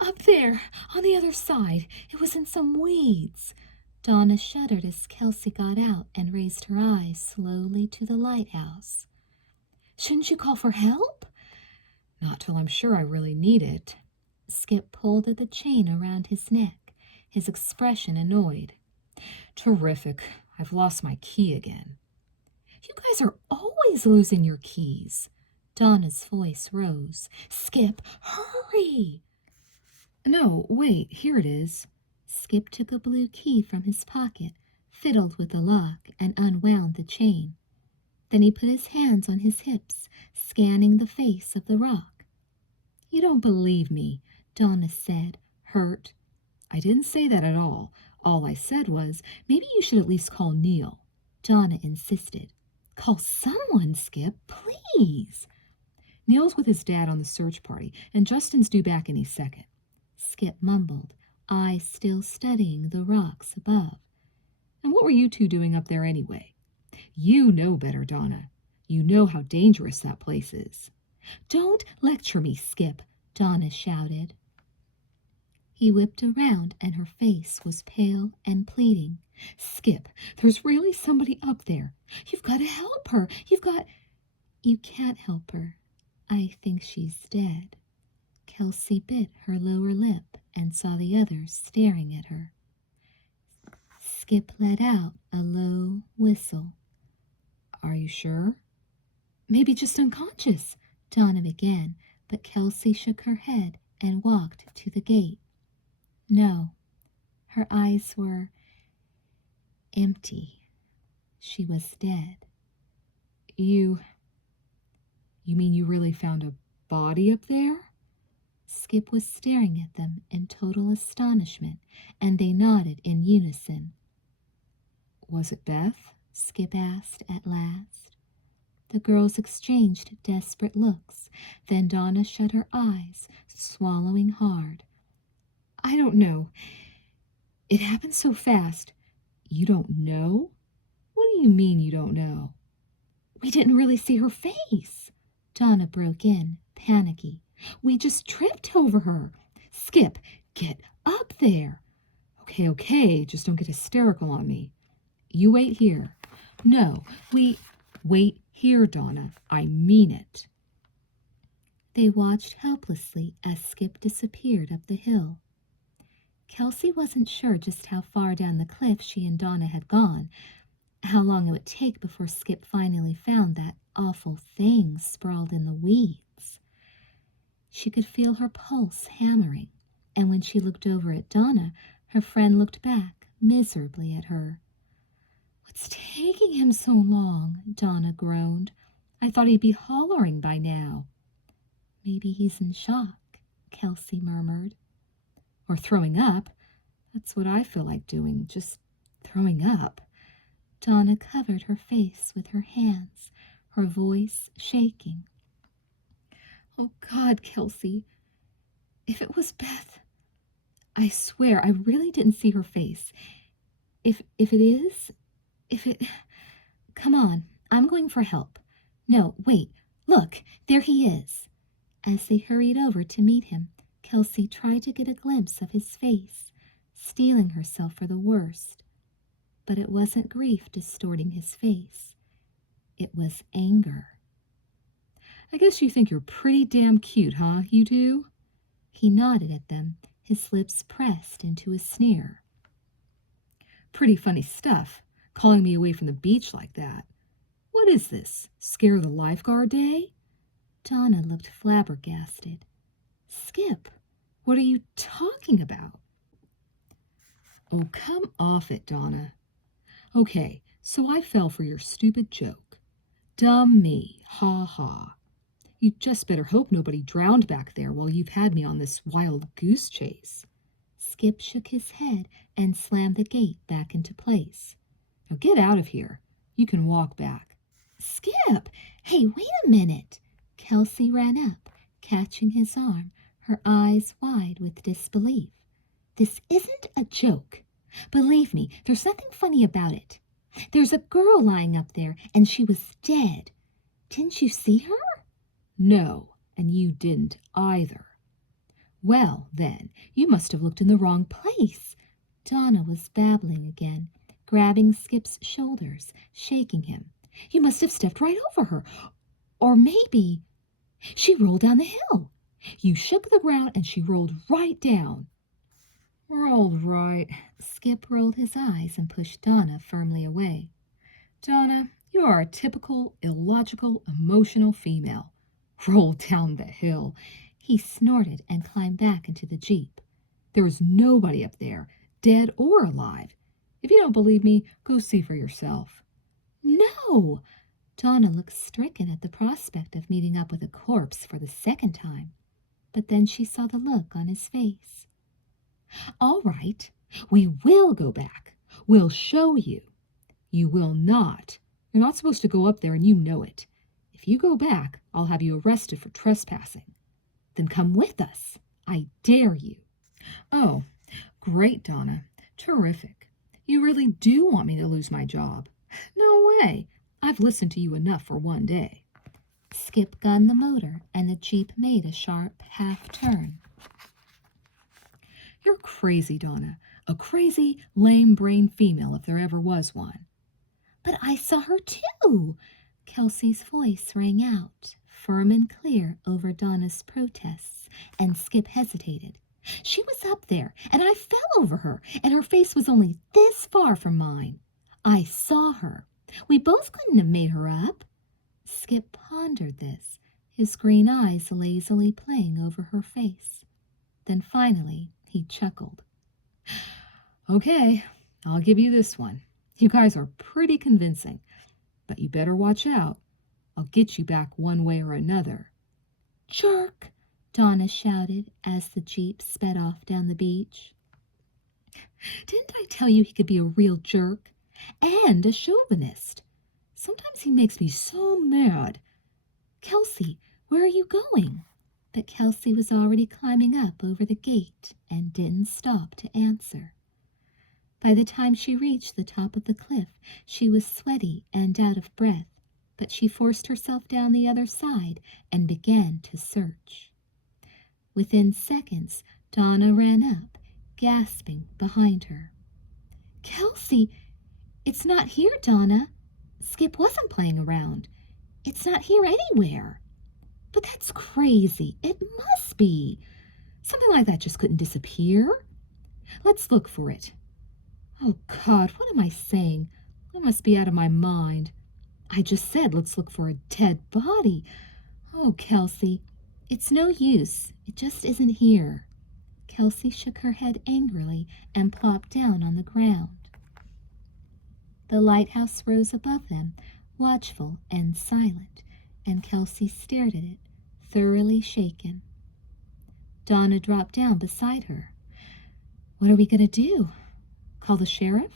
Up there, on the other side. It was in some weeds. Donna shuddered as Kelsey got out and raised her eyes slowly to the lighthouse. Shouldn't you call for help? Not till I'm sure I really need it. Skip pulled at the chain around his neck, his expression annoyed. Terrific. I've lost my key again. You guys are always losing your keys. Donna's voice rose. Skip, hurry! No, wait, here it is. Skip took a blue key from his pocket, fiddled with the lock, and unwound the chain. Then he put his hands on his hips, scanning the face of the rock. You don't believe me, Donna said, hurt. I didn't say that at all. All I said was, maybe you should at least call Neil. Donna insisted. Call someone, Skip, please. Neil's with his dad on the search party, and Justin's due back any second. Skip mumbled, eyes still studying the rocks above. And what were you two doing up there anyway? You know better, Donna. You know how dangerous that place is. Don't lecture me, Skip, Donna shouted. He whipped around, and her face was pale and pleading. Skip, there's really somebody up there. You've got to help her. You can't help her. I think she's dead. Kelsey bit her lower lip and saw the others staring at her. Skip let out a low whistle. Are you sure? Maybe just unconscious, Donna began, but Kelsey shook her head and walked to the gate. No, her eyes were empty. She was dead. You mean you really found a body up there? Skip was staring at them in total astonishment, and they nodded in unison. Was it Beth? Skip asked at last. The girls exchanged desperate looks. Then Donna shut her eyes, swallowing hard. I don't know. It happened so fast. You don't know? What do you mean you don't know? We didn't really see her face. Donna broke in, panicky. We just tripped over her. Skip, get up there. Okay, just don't get hysterical on me. You wait here. No, wait here, Donna. I mean it. They watched helplessly as Skip disappeared up the hill. Kelsey wasn't sure just how far down the cliff she and Donna had gone, how long it would take before Skip finally found that awful thing sprawled in the weeds. She could feel her pulse hammering, and when she looked over at Donna, her friend looked back miserably at her. What's taking him so long? Donna groaned. I thought he'd be hollering by now. Maybe he's in shock, Kelsey murmured. Or throwing up. That's what I feel like doing, just throwing up. Donna covered her face with her hands, her voice shaking. Oh, God, Kelsey, if it was Beth, I swear I really didn't see her face. If it is, come on, I'm going for help. No, wait, look, there he is. As they hurried over to meet him, Kelsey tried to get a glimpse of his face, steeling herself for the worst. But it wasn't grief distorting his face. It was anger. I guess you think you're pretty damn cute, huh, you do? He nodded at them, his lips pressed into a sneer. Pretty funny stuff, calling me away from the beach like that. What is this, scare the lifeguard day? Donna looked flabbergasted. Skip, what are you talking about? Oh, come off it, Donna. Okay, so I fell for your stupid joke. Dumb me, ha ha. You just better hope nobody drowned back there while you've had me on this wild goose chase. Skip shook his head and slammed the gate back into place. Now get out of here. You can walk back. Skip! Hey, wait a minute! Kelsey ran up, catching his arm, her eyes wide with disbelief. This isn't a joke. Believe me, there's nothing funny about it. There's a girl lying up there, and she was dead. Didn't you see her? No, and you didn't either. Well, then, you must have looked in the wrong place. Donna was babbling again, grabbing Skip's shoulders, shaking him. You must have stepped right over her. Or maybe she rolled down the hill. You shook the ground and she rolled right down. Rolled right. Skip rolled his eyes and pushed Donna firmly away. Donna, you are a typical, illogical, emotional female. Rolled down the hill. He snorted and climbed back into the Jeep. There was nobody up there, dead or alive. If you don't believe me, go see for yourself. No! Donna looked stricken at the prospect of meeting up with a corpse for the second time, but then she saw the look on his face. All right, we will go back. We'll show you. You will not. You're not supposed to go up there, and you know it. If you go back, I'll have you arrested for trespassing. Then come with us. I dare you. Oh, great, Donna. Terrific. You really do want me to lose my job. No way. I've listened to you enough for one day. Skip gunned the motor, and the Jeep made a sharp half-turn. You're crazy, Donna. A crazy, lame-brained female if there ever was one. But I saw her too! Kelsey's voice rang out, firm and clear over Donna's protests, and Skip hesitated. She was up there, and I fell over her, and her face was only this far from mine. I saw her. We both couldn't have made her up. Skip pondered this, his green eyes lazily playing over her face. Then finally he chuckled. Okay, I'll give you this one. You guys are pretty convincing, but you better watch out. I'll get you back one way or another. Jerk! Donna shouted as the Jeep sped off down the beach. Didn't I tell you he could be a real jerk? And a chauvinist. Sometimes he makes me so mad. Kelsey, where are you going? But Kelsey was already climbing up over the gate and didn't stop to answer. By the time she reached the top of the cliff, she was sweaty and out of breath, but she forced herself down the other side and began to search. Within seconds, Donna ran up, gasping behind her. Kelsey, it's not here, Donna. Skip wasn't playing around. It's not here anywhere. But that's crazy. It must be. Something like that just couldn't disappear. Let's look for it. Oh, God, what am I saying? I must be out of my mind. I just said let's look for a dead body. Oh, Kelsey, it's no use. It just isn't here. Kelsey shook her head angrily and plopped down on the ground. The lighthouse rose above them, watchful and silent, and Kelsey stared at it, thoroughly shaken. Donna dropped down beside her. What are we going to do? Call the sheriff?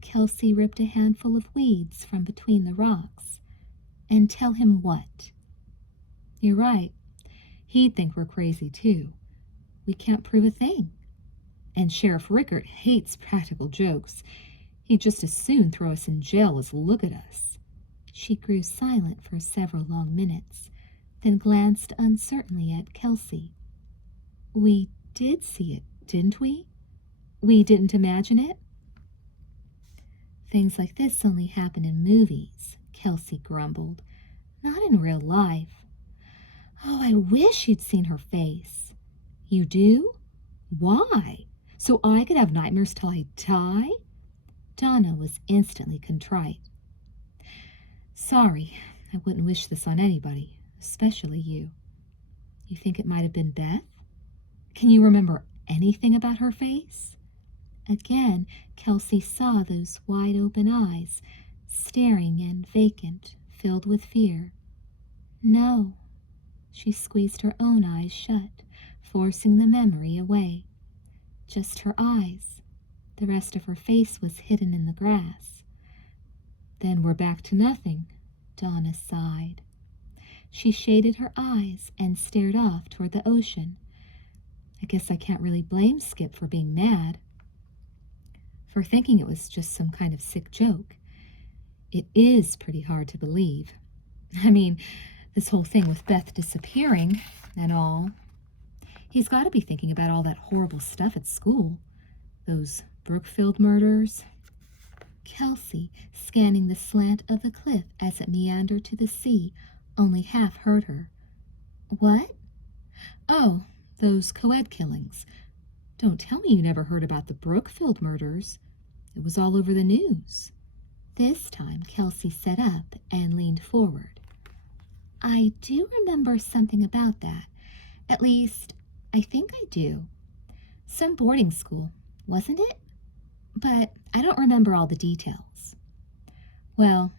Kelsey ripped a handful of weeds from between the rocks. And tell him what? You're right. He'd think we're crazy, too. We can't prove a thing. And Sheriff Rickert hates practical jokes. He'd just as soon throw us in jail as look at us. She grew silent for several long minutes, then glanced uncertainly at Kelsey. We did see it, didn't we? We didn't imagine it? Things like this only happen in movies, Kelsey grumbled, not in real life. Oh, I wish you'd seen her face. You do? Why? So I could have nightmares till I die? Donna was instantly contrite. Sorry, I wouldn't wish this on anybody, especially you. You think it might have been Beth? Can you remember anything about her face? Again, Kelsey saw those wide-open eyes, staring and vacant, filled with fear. No. She squeezed her own eyes shut, forcing the memory away. Just her eyes. The rest of her face was hidden in the grass. Then we're back to nothing, Donna sighed. She shaded her eyes and stared off toward the ocean. I guess I can't really blame Skip for being mad, for thinking it was just some kind of sick joke. It is pretty hard to believe. I mean, this whole thing with Beth disappearing and all. He's got to be thinking about all that horrible stuff at school. Those Brookfield murders. Kelsey, scanning the slant of the cliff as it meandered to the sea, only half heard her. What? Oh, those co-ed killings. Don't tell me you never heard about the Brookfield murders. It was all over the news. This time Kelsey sat up and leaned forward. I do remember something about that. At least, I think I do. Some boarding school, wasn't it? But I don't remember all the details. Well,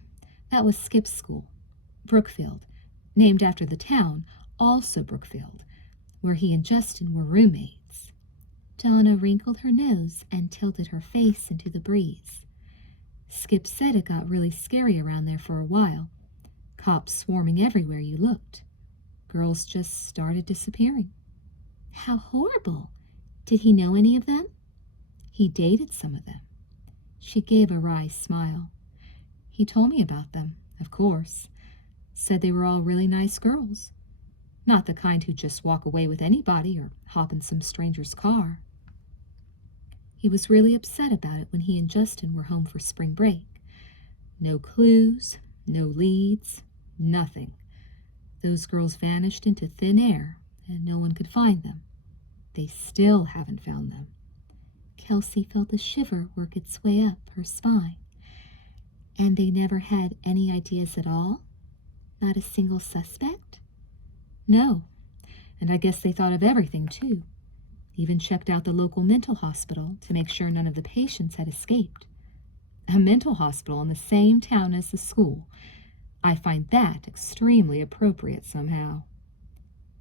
That was Skip's school, Brookfield, named after the town, also Brookfield, where he and Justin were roommates. Donna wrinkled her nose and tilted her face into the breeze. Skip said it got really scary around there for a while. Cops swarming everywhere you looked. Girls just started disappearing. How horrible! Did he know any of them? He dated some of them. She gave a wry smile. He told me about them, of course. Said they were all really nice girls. Not the kind who just walk away with anybody or hop in some stranger's car. He was really upset about it when he and Justin were home for spring break. No clues, no leads, nothing. Those girls vanished into thin air, and no one could find them. They still haven't found them. Kelsey felt a shiver work its way up her spine. And they never had any ideas at all? Not a single suspect? No, and I guess they thought of everything, too. Even checked out the local mental hospital to make sure none of the patients had escaped. A mental hospital in the same town as the school. I find that extremely appropriate somehow.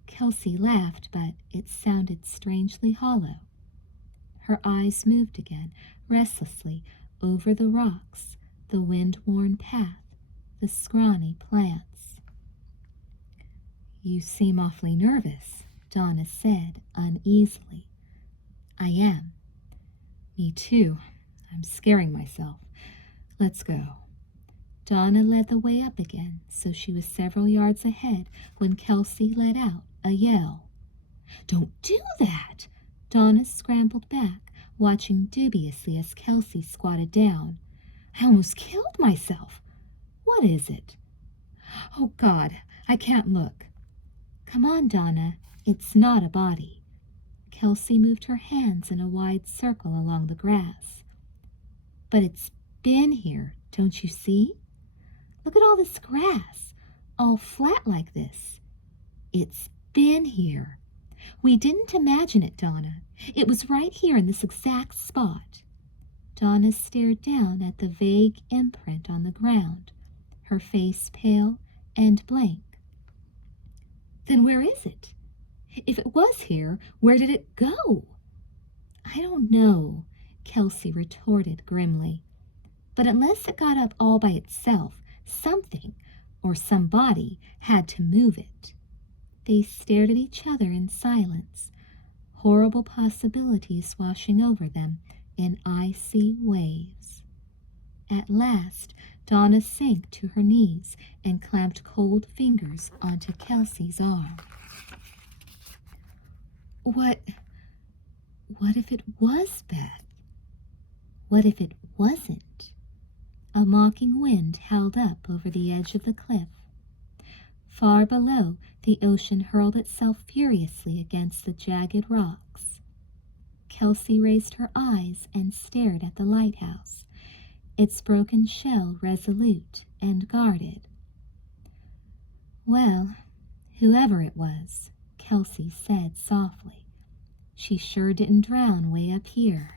Kelsey laughed, but it sounded strangely hollow. Her eyes moved again, restlessly, over the rocks, the wind-worn path, the scrawny plants. You seem awfully nervous, Donna said uneasily. I am. Me too. I'm scaring myself. Let's go. Donna led the way up again, so she was several yards ahead when Kelsey let out a yell. Don't do that! Donna scrambled back, watching dubiously as Kelsey squatted down. I almost killed myself. What is it? Oh, God, I can't look. Come on, Donna. It's not a body. Kelsey moved her hands in a wide circle along the grass. But it's been here, don't you see? Look at all this grass, all flat like this. It's been here. We didn't imagine it, Donna. It was right here in this exact spot. Donna stared down at the vague imprint on the ground, her face pale and blank. Then where is it? If it was here, where did it go? I don't know, Kelsey retorted grimly. But unless it got up all by itself, something or somebody had to move it. They stared at each other in silence, horrible possibilities washing over them in icy waves. At last, Donna sank to her knees and clamped cold fingers onto Kelsey's arm. What if it was Beth? What if it wasn't? A mocking wind howled up over the edge of the cliff. Far below, the ocean hurled itself furiously against the jagged rocks. Kelsey raised her eyes and stared at the lighthouse, its broken shell resolute and guarded. Well, whoever it was, Kelsey said softly, she sure didn't drown way up here.